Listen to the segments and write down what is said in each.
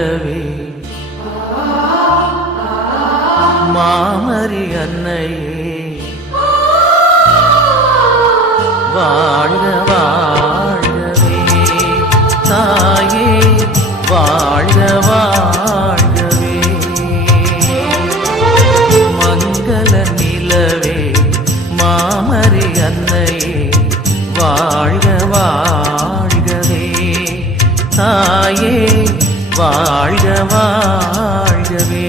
நிலவே மாமரி அன்னையே வாழ்க வாழ்கவே தாயே வாழ்க வாழ்கவே மங்கள நிலவே மாமரி அன்னையே வாழ்க வாழ்கவே தாயே வாழ்க வாழ்கவே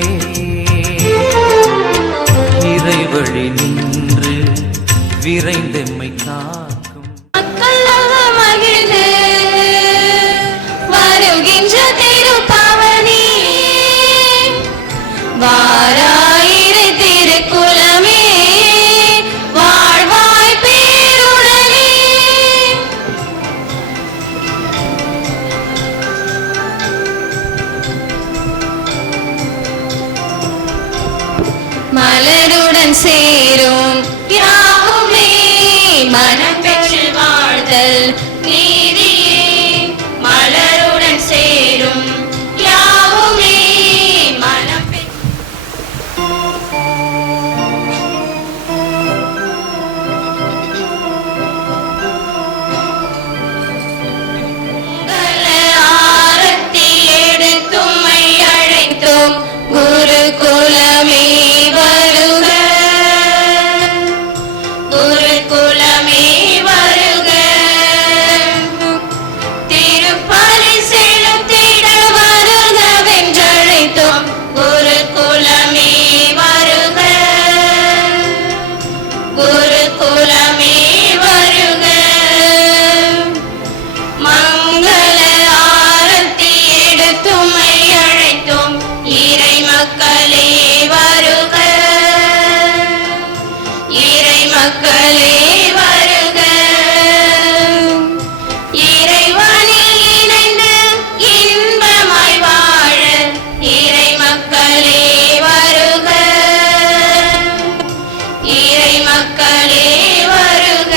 இறைவழி நின்று விரைந்தெம்மை காக்கும் மகிழ்ந்து வருகின்ற திருப்பவனி வாராயிரு திருக்குலமே வாழ்வாய் பேருடனே மலருடன் சேரும் யாவுமே மனம் பெற்று வாழ்தல் நீதியே மலருடன் சேரும் யாவுமே மனம் ஆரத்தி எடுத்தும்மை அழைத்தோம் குரு குலமே வருக குரு குலமே வருக திருப்பலி செலுத்திட வருக வென்றழைத்தோம் குரு குலமே வருக குரு குலமே வருக மங்கள ஆரத்தி எடுத்தும்மை அழைத்தோம் இறை மக்களே வருக இறை மக்களே வருக இறைவனில் இணைந்து இன்பமாய் வாழ இறை மக்களே வருக இறை மக்களே வருக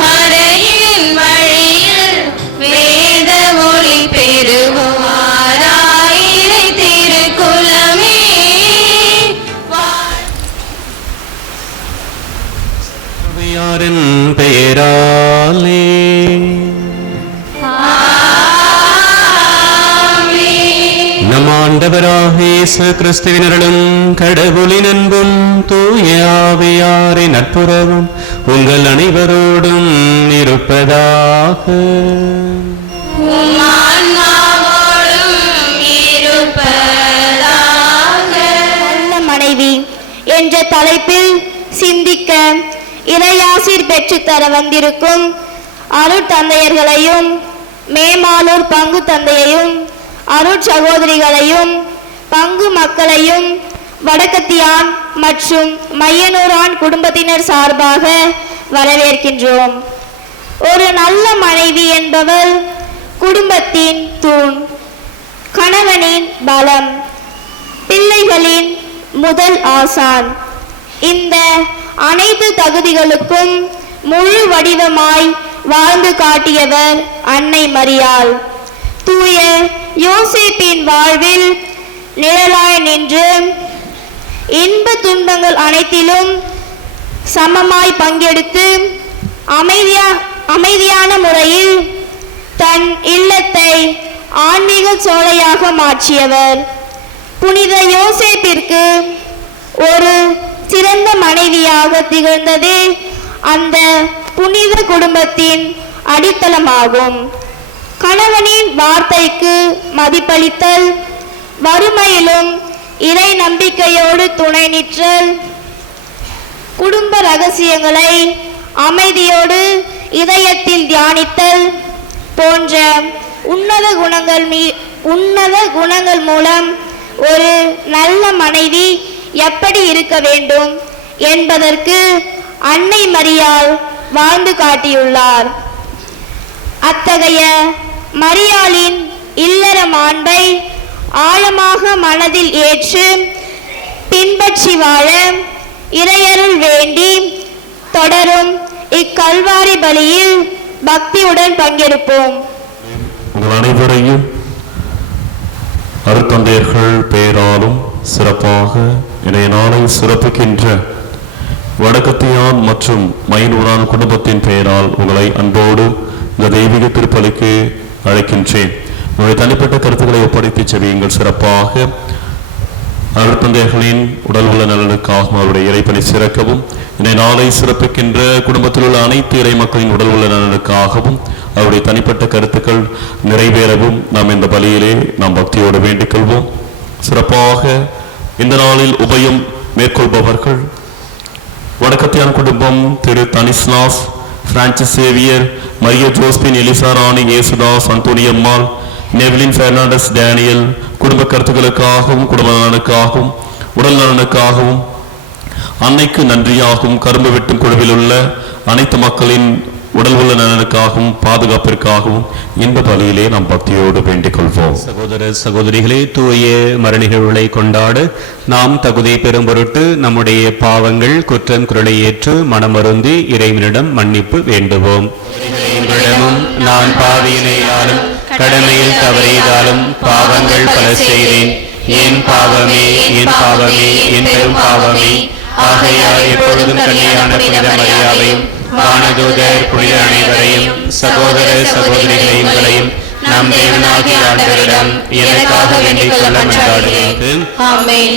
மறையின் வழியில் வேத ஒளி பெறுவாராயிரை திருக்குலமே யாரின் பெயராலே நம் ஆண்டவராக இயேசு கிறிஸ்துவினர்களும் கடவுளின் அன்பும் தூய ஆவியாரின் நட்புறவும் உங்கள் அனைவரோடும் இருப்பதாக. நல்ல மனைவி என்ற தலைப்பில் சிந்திக்க இறையாசிர் பெற்றுத்தர வந்திருக்கும் அருட்தந்தையர்களையும் மேமாலூர் பங்கு தந்தையையும் அருட்சகோதரிகளையும் பங்கு மக்களையும் வடக்கத்தியான் மற்றும் மையனூரான் குடும்பத்தினர் சார்பாக வரவேற்கின்றோம். ஒரு நல்ல மனைவி என்பவள் குடும்பத்தின் தூண், கணவனின் பலம், பிள்ளைகளின் முதல் ஆசான். இந்த அனைத்து தகுதிகளுக்கும் முழு வடிவமாய் வாழ்ந்து காட்டியவர் அன்னை மரியாள். தூய யோசேப்பின் வாழ்வில் நிழலாய் நின்று இன்ப துன்பங்கள் அனைத்திலும் சமமாய் பங்கெடுத்து அமைதியான முறையில் தன் இல்லத்தை ஆன்மீக சோலையாக மாற்றியவர். புனித யோசேப்பிற்கு ஒரு சிறந்த மனைவியாக திகழ்ந்ததே அந்த புனித குடும்பத்தின் அடித்தளமாகும். கணவனின் வார்த்தைக்கு மதிப்பளித்தல், வறுமையிலும் இறை நம்பிக்கையோடு துணை நிற்றல், குடும்ப ரகசியங்களை அமைதியோடு இதயத்தில் தியானித்தல் போன்ற உன்னத குணங்கள் மூலம் ஒரு நல்ல மனைவி எப்படி இருக்க வேண்டும் என்பதற்கு அன்னை மரியாள் வாழ்ந்து காட்டியுள்ளார். அத்தகைய மரியாளின் இல்லற மாண்பை ஆழமாக மனதில் ஏற்று பின்பற்றி வாழ இறையருள் வேண்டி தொடரும் இக்கல்வாரி பலியில் பக்தியுடன் பங்கெடுப்போம். உங்கள் அனைவரையும் அருத்தந்தையர்கள் பெயராலும் சிறப்பாக இன்றைய நாளை சிறப்பிக்கின்ற வடக்கத்தியான் மற்றும் மைனூரான் குடும்பத்தின் பெயரால் உங்களை அன்போடு இந்த தெய்வீக திருப்பலிக்கு அழைக்கின்றேன். உங்களுடைய தனிப்பட்ட கருத்துக்களை ஒப்படைத்து செவியுங்கள். சிறப்பாக அருட்தந்தையர்களின் உடல் உள்ள நலனுக்காகவும் அவருடைய இறைப்பணி சிறக்கவும், இன்றைய நாளை சிறப்பிக்கின்ற குடும்பத்தில் உள்ள அனைத்து இறை மக்களின் உடல் உள்ள நலனுக்காகவும் அவருடைய தனிப்பட்ட கருத்துக்கள் நிறைவேறவும் நாம் இந்த பலியிலே நாம் பக்தியோடு வேண்டிக் கொள்வோம். சிறப்பாக இந்த நாளில் உபயம் மேற்கொள்பவர்கள் வடக்கத்தியான் குடும்பம், திரு தனிஸ்லாஸ், பிரான்சிஸ் சேவியர், மரிய ஜோஸ்பின், எலிசா ராணி, ஏசுதாஸ், அந்தோனியம்மாள், நெவ்லின் பெர்னாண்டஸ், டேனியல் குடும்ப கருத்துக்களுக்காகவும் குடும்ப நலனுக்காகவும் உடல் நலனுக்காகவும் அன்னைக்கு நன்றியாகவும் கரும்பு வெட்டும் குழுவில் உள்ள அனைத்து மக்களின் உடல் உள்ள நலனுக்காகவும் பாதுகாப்பிற்காகவும் இந்த பலியிலே நாம் பக்தியோடு வேண்டிக் கொள்வோம். சகோதர சகோதரிகளே, தூய மரணிகளை கொண்டாட நாம் தகுதி பெறும் பொருட்டு நம்முடைய பாவங்கள் குற்றம் குரலை ஏற்று மனமருந்தி இறைவனிடம் மன்னிப்பு வேண்டுவோம். உங்களிடமும் நான் பாவியினையாலும் கடமையில் தவறியதாலும் பாவங்கள் பல செய்தேன். என் பாவமே என் பாவமே என் பெரும் பாவமே. ஆகையால் எப்பொழுதும் கன்னியான புனித மரியாவையும் வானதூதர் புனித அனைவரையும் சகோதர சகோதரிகளையும் நம் தேவனாகிய ஆண்டவரிடம் எனக்காக வேண்டிக் கொள்ள மன்றாடுகிறேன். ஆமென்.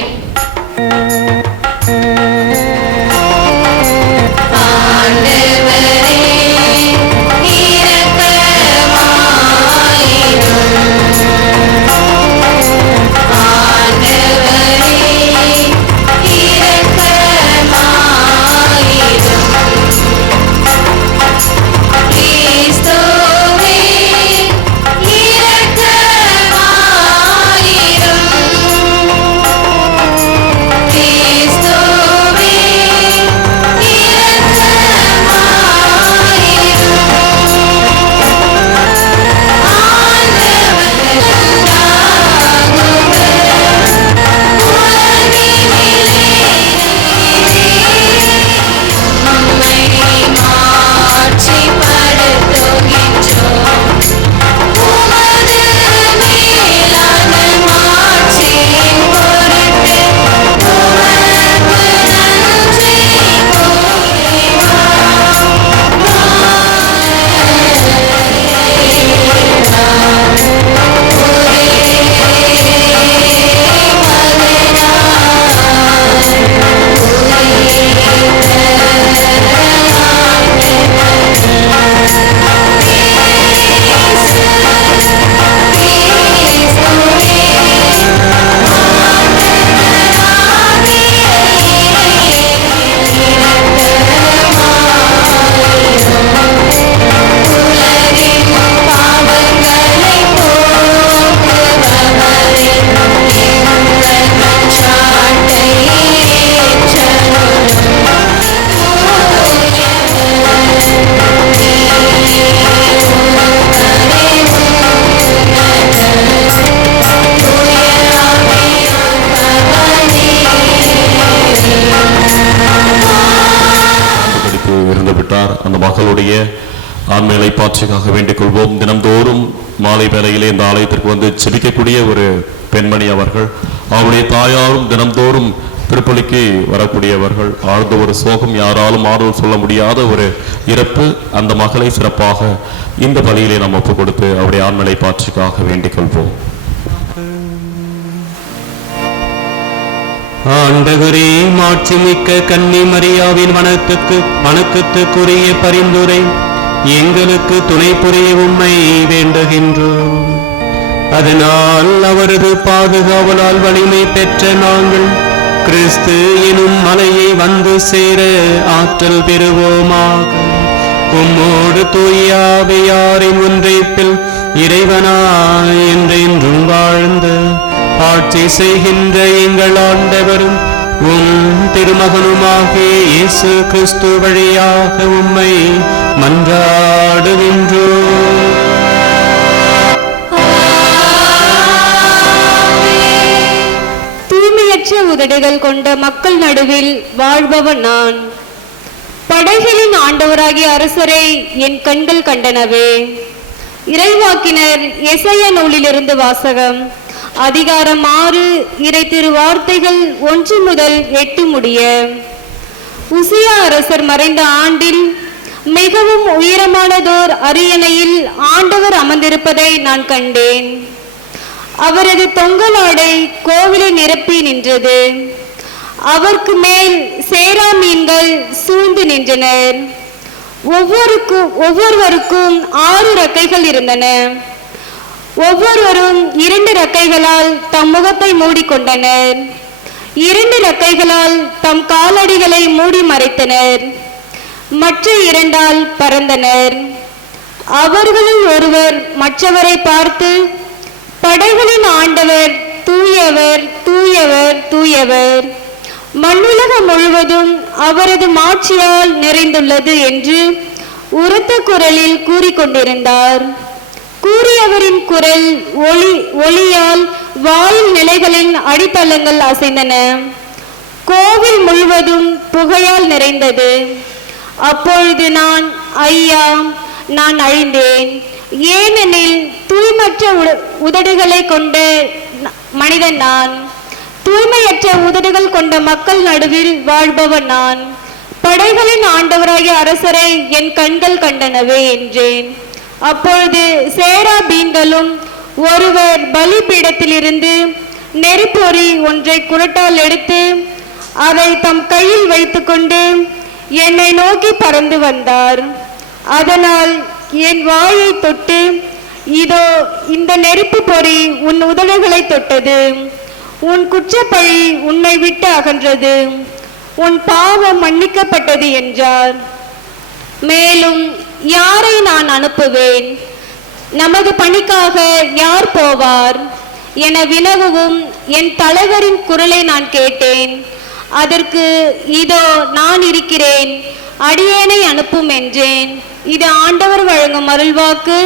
அந்த மகளுடைய ஆண்மையை பாட்சிக்காக வேண்டிக் கொள்வோம். தினம்தோறும் மாலை வேளையிலே இந்த ஆலயத்திற்கு வந்து செபிக்கக்கூடிய ஒரு பெண்மணி அவர்கள். அவருடைய தாயாரும் தினம்தோறும் திருப்பலிக்கு வரக்கூடியவர்கள். ஆழ்ந்த ஒரு சோகம், யாராலும் ஆறுதல் சொல்ல முடியாத ஒரு இறப்பு. அந்த மகளை சிறப்பாக இந்த பலியிலே நாம் ஒப்புக் கொடுத்து அவருடைய ஆண்மையை பாட்சிக்காக வேண்டிக் கொள்வோம். ஆண்டவரே, மாட்சிமிக்க கன்னி மரியாவின் வணக்கத்துக்குரிய பரிந்துரை எங்களுக்கு துணை புரிய உம்மை வேண்டுகின்றோம். அதனால் அவரது பாதுகாவலால் வலிமை பெற்ற நாங்கள் கிறிஸ்து எனும் மலையை வந்து சேர ஆற்றல் பெறுவோமாக. உம்மோடு தூய ஆவியாரின் ஒன்றைப்பில் இறைவனாய் என்றென்றும் வாழ்ந்து ஆட்சி செய்கின்ற எங்கள் ஆண்டவரும் உம் திருமகனுமாகிய இயேசு கிறிஸ்து வழியாக உம்மை மன்றாடுகின்றோம். தூய்மையற்ற உதடுகள் கொண்ட மக்கள் நடுவில் வாழ்பவன் நான். படைகளின் ஆண்டவராகிய ஆண்டவராகிய அரசரை என் கண்கள் கண்டனவே. இறைவாக்கினர் எசையா நூலிலிருந்து வாசகம். அதிகாரம் 6, இறை திரு வார்த்தைகள் 1 முதல் 8 முடிய. உசியா அரசர் மறைந்த ஆண்டில் மிகவும் உயரமானதோர் அரியணையில் ஆண்டவர் அமர்ந்திருப்பதை நான் கண்டேன். அவரது தொங்கலாடை கோவிலை நிரப்பி நின்றது. அவருக்கு மேல் சேரா மீன்கள் சூழ்ந்து நின்றனர். ஒவ்வொருவருக்கும் 6 ரெக்கைகள் இருந்தன. ஒவ்வொருவரும் 2 ரெக்கைகளால் தம் முகத்தை மூடிக்கொண்டனர். 2 ரெக்கைகளால் தம் காலடிகளை மூடி மறைத்தனர். மற்ற 2ஆல் பறந்தனர். அவர்களில் ஒருவர் மற்றவரை பார்த்து, படைகளின் ஆண்டவர் தூயவர், தூயவர், தூயவர், மண்ணுலகம் முழுவதும் அவரது மாட்சியால் நிறைந்துள்ளது என்று உரத்த குரலில் கூறிக்கொண்டிருந்தார். கூறியவரின் குரல் ஒளியால் வாயில் நிலைகளின் அடித்தளங்கள் அசைந்தன. கோவில் முழுவதும் புகையால் நிறைந்தது. அப்பொழுது நான், ஐயா, நான் அழிந்தேன். ஏனெனில் தூய்மற்ற உதடுகளை கொண்ட மனிதன் நான். தூய்மையற்ற உதடுகள் கொண்ட மக்கள் நடுவில் வாழ்பவன் நான். படைகளின் ஆண்டவராகிய அரசரை என் கண்கள் கண்டனவே என்றேன். அப்பொழுது சேராபீன்களும் ஒருவர் பலிபீடத்திலிருந்து நெருப்பொறி ஒன்றை குரட்டால் எடுத்து அதை தம் கையில் வைத்துக்கொண்டு என்னை நோக்கி பறந்து வந்தார். அதனால் என் வாயை தொட்டு, இதோ இந்த நெருப்பு பொறி உன் உதடுகளை தொட்டது. உன் குற்றப்பழி உன்னை விட்டு அகன்றது. உன் பாவம் மன்னிக்கப்பட்டது என்றார். மேலும், யாரை நான் அனுப்புவேன்? நமது பணிக்காக யார் போவார் என வினவவும் என் தலைவரின் குரலை நான் கேட்டேன். அதற்கு, இதோ நான் இருக்கிறேன், அடியேனை அனுப்பும் என்றேன். இது ஆண்டவர் வழங்கும் அருள்வாக்கு.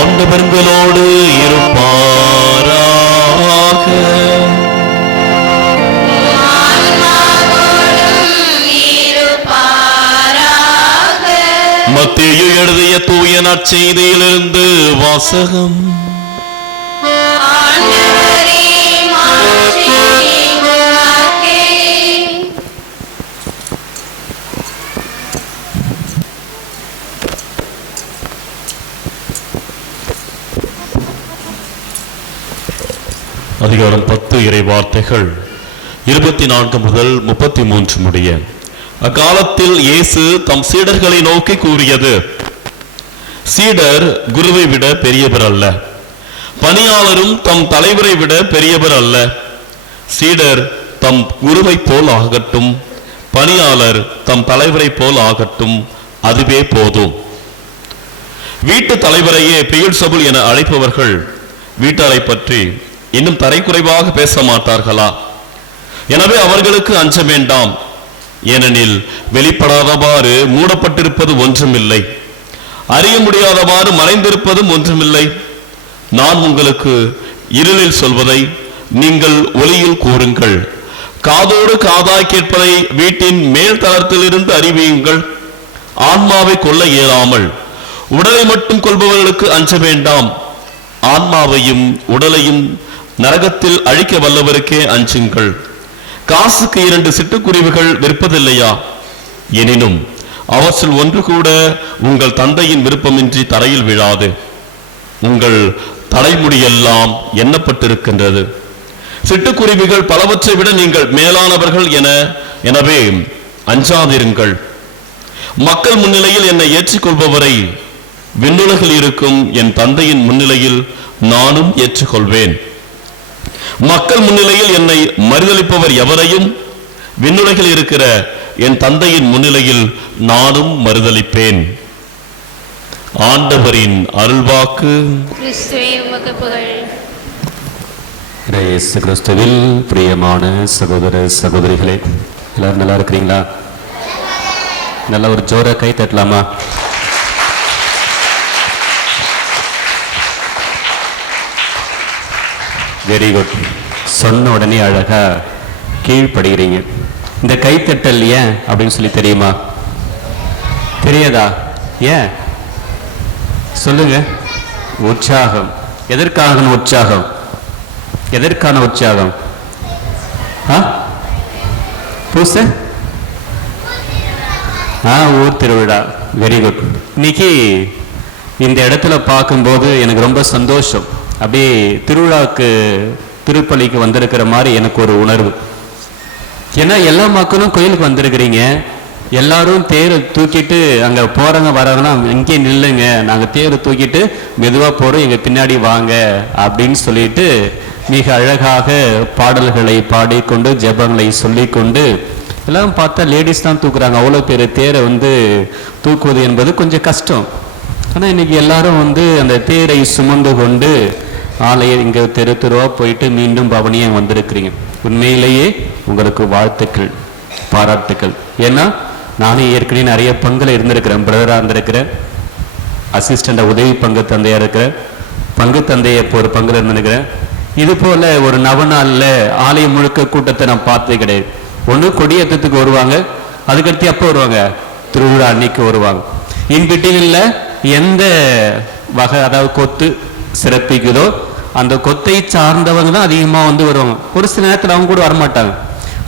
ஆண்டவர்களோடு இருப்பாராக. மத்தேயு எழுதிய தூய நற்செய்தியிலிருந்து வாசகம். அதிகாரம் 10 இறை வார்த்தைகள் 24 முதல் 33 முடிய. அக்காலத்தில் இயேசு தம் சீடர்களை நோக்கி கூறியது, சீடர் குருவை விட பெரியவர் அல்ல, பணியாளரும் தம் தலைவரை விட பெரியவர் அல்ல. சீடர் தம் குருவை போல் ஆகட்டும், பணியாளர் தம் தலைவரை போல் ஆகட்டும், அதுவே போதும். வீட்டு தலைவரையே பெயல்செபூல் என அழைப்பவர்கள் வீட்டாரை பற்றி இன்னும் தரைக்குறைவாக பேச மாட்டார்களா? எனவே அவர்களுக்கு அஞ்ச வேண்டாம். ஏனெனில் வெளிப்படாதவாறு மூடப்பட்டிருப்பது ஒன்றுமில்லை, அறிய முடியாதவாறு மறைந்திருப்பதும் ஒன்றுமில்லை. நான் உங்களுக்கு இருளில் சொல்வதை நீங்கள் ஒளியில் கூறுங்கள், காதோடு காதாய் கேட்பதை வீட்டின் மேல் தளத்திலிருந்து அறிவியுங்கள். ஆன்மாவை கொல்ல இயலாமல் உடலை மட்டும் கொள்பவர்களுக்கு அஞ்ச வேண்டாம். ஆன்மாவையும் உடலையும் நரகத்தில் அழிக்க வல்லவருக்கே அஞ்சுங்கள். காசுக்கு 2 சிட்டுக்குருவிகள் விற்பதில்லையா? எனினும் அவற்றில் ஒன்று கூட உங்கள் தந்தையின் விருப்பமின்றி தரையில் விழாது. உங்கள் தலைமுடியெல்லாம் எண்ணப்பட்டிருக்கின்றது. சிட்டுக்குருவிகள் பலவற்றை விட நீங்கள் மேலானவர்கள். எனவே அஞ்சாதிருங்கள். மக்கள் முன்னிலையில் என்னை ஏற்றுக்கொள்பவரை விண்ணுலகில் இருக்கும் என் தந்தையின் முன்னிலையில் நானும் ஏற்றுக்கொள்வேன். மக்கள் முன்னிலையில் என்னை மறுதலிப்பவர் எவரையும் விண்ணுலகில் இருக்கிற என் தந்தையின் முன்னிலையில் நானும் மறுதலிப்பேன். ஆண்டவரின் அருள்வாக்கு. கிறிஸ்துவே உமக்கு புகழ். இயேசு கிறிஸ்துவில் பிரியமான சகோதர சகோதரிகளே, எல்லாரும் நல்லா இருக்கிறீங்களா? நல்ல ஒரு ஜோர கை தட்டலாமா? Very good. சொன்ன உடனே அழகா கீழ்ப்படுகிறீங்க. இந்த கைத்தட்டல் ஏன் அப்படின்னு சொல்லி தெரியுமா? தெரியாதா? ஏன் சொல்லுங்க. உற்சாகம். எதற்கான உற்சாகம்? எதற்கான உற்சாகம்? பூச ஊர் திருவிழா. Very good. இன்னைக்கு இந்த இடத்துல பார்க்கும்போது எனக்கு ரொம்ப சந்தோஷம். அப்படியே திருவிழாக்கு திருப்பலிக்கு வந்திருக்கிற மாதிரி எனக்கு ஒரு உணர்வு. ஏன்னா எல்லா மக்களும் கோயிலுக்கு வந்திருக்கிறீங்க. எல்லாரும் தேரை தூக்கிட்டு அங்கே போகிறவங்க வர்றாங்கன்னா இங்கே நில்லுங்க, நாங்கள் தேரை தூக்கிட்டு மெதுவாக போகிறோம், எங்கள் பின்னாடி வாங்க அப்படின்னு சொல்லிட்டு மிக அழகாக பாடல்களை பாடிக்கொண்டு ஜெபங்களை சொல்லிக்கொண்டு எல்லாரும் பார்த்தா லேடிஸ் தான் தூக்குறாங்க. அவ்வளோ பேர் தேரை தூக்குவது என்பது கொஞ்சம் கஷ்டம். ஆனால் இன்னைக்கு எல்லாரும் அந்த தேரை சுமந்து கொண்டு ஆலயம் இங்கே தெரு தெருவா போயிட்டு மீண்டும் பவனியாக வந்திருக்கிறீங்க. உண்மையிலேயே உங்களுக்கு வாழ்த்துக்கள், பாராட்டுக்கள். ஏன்னா நானே ஏற்கனவே நிறைய பங்குல இருந்திருக்கிறேன். பிரதராக இருந்திருக்கிறேன், அசிஸ்டண்டா உதவி பங்கு தந்தையா இருக்கிறேன், பங்கு தந்தையை ஒரு பங்குல இருந்திருக்கிறேன். இது போல ஒரு நவநாள்ல ஆலயம் முழுக்க கூட்டத்தை நான் பார்த்தது கிடையாது. ஒன்று கொடியேற்றத்துக்கு வருவாங்க, அதுக்கடுத்து எப்போ வருவாங்க? திருவிழா அன்னைக்கு வருவாங்க. இன்பிட்டினில் எந்த வகை அதாவது கொத்து சிறப்பிக்குதோ அந்த கொத்தை சார்ந்தவங்க தான் அதிகமாக வருவாங்க. ஒரு சில நேரத்தில் அவங்க கூட வரமாட்டாங்க.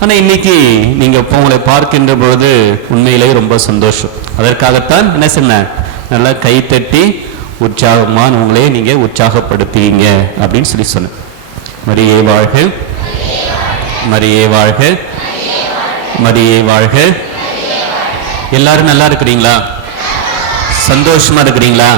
ஆனால் இன்னைக்கு நீங்க உங்களை பார்க்கின்ற பொழுது உண்மையிலேயே ரொம்ப சந்தோஷம். அதற்காகத்தான் என்ன சொன்னேன், நல்லா கைத்தட்டி உற்சாகமான உங்களே நீங்க உற்சாகப்படுத்துவீங்க அப்படின்னு சொல்லி சொன்னேன். மரியே வாழ்க, மரியே வாழ்க, மரியே வாழ்க. எல்லாரும் நல்லா இருக்கிறீங்களா? சந்தோஷமா இருக்கிறீங்களா?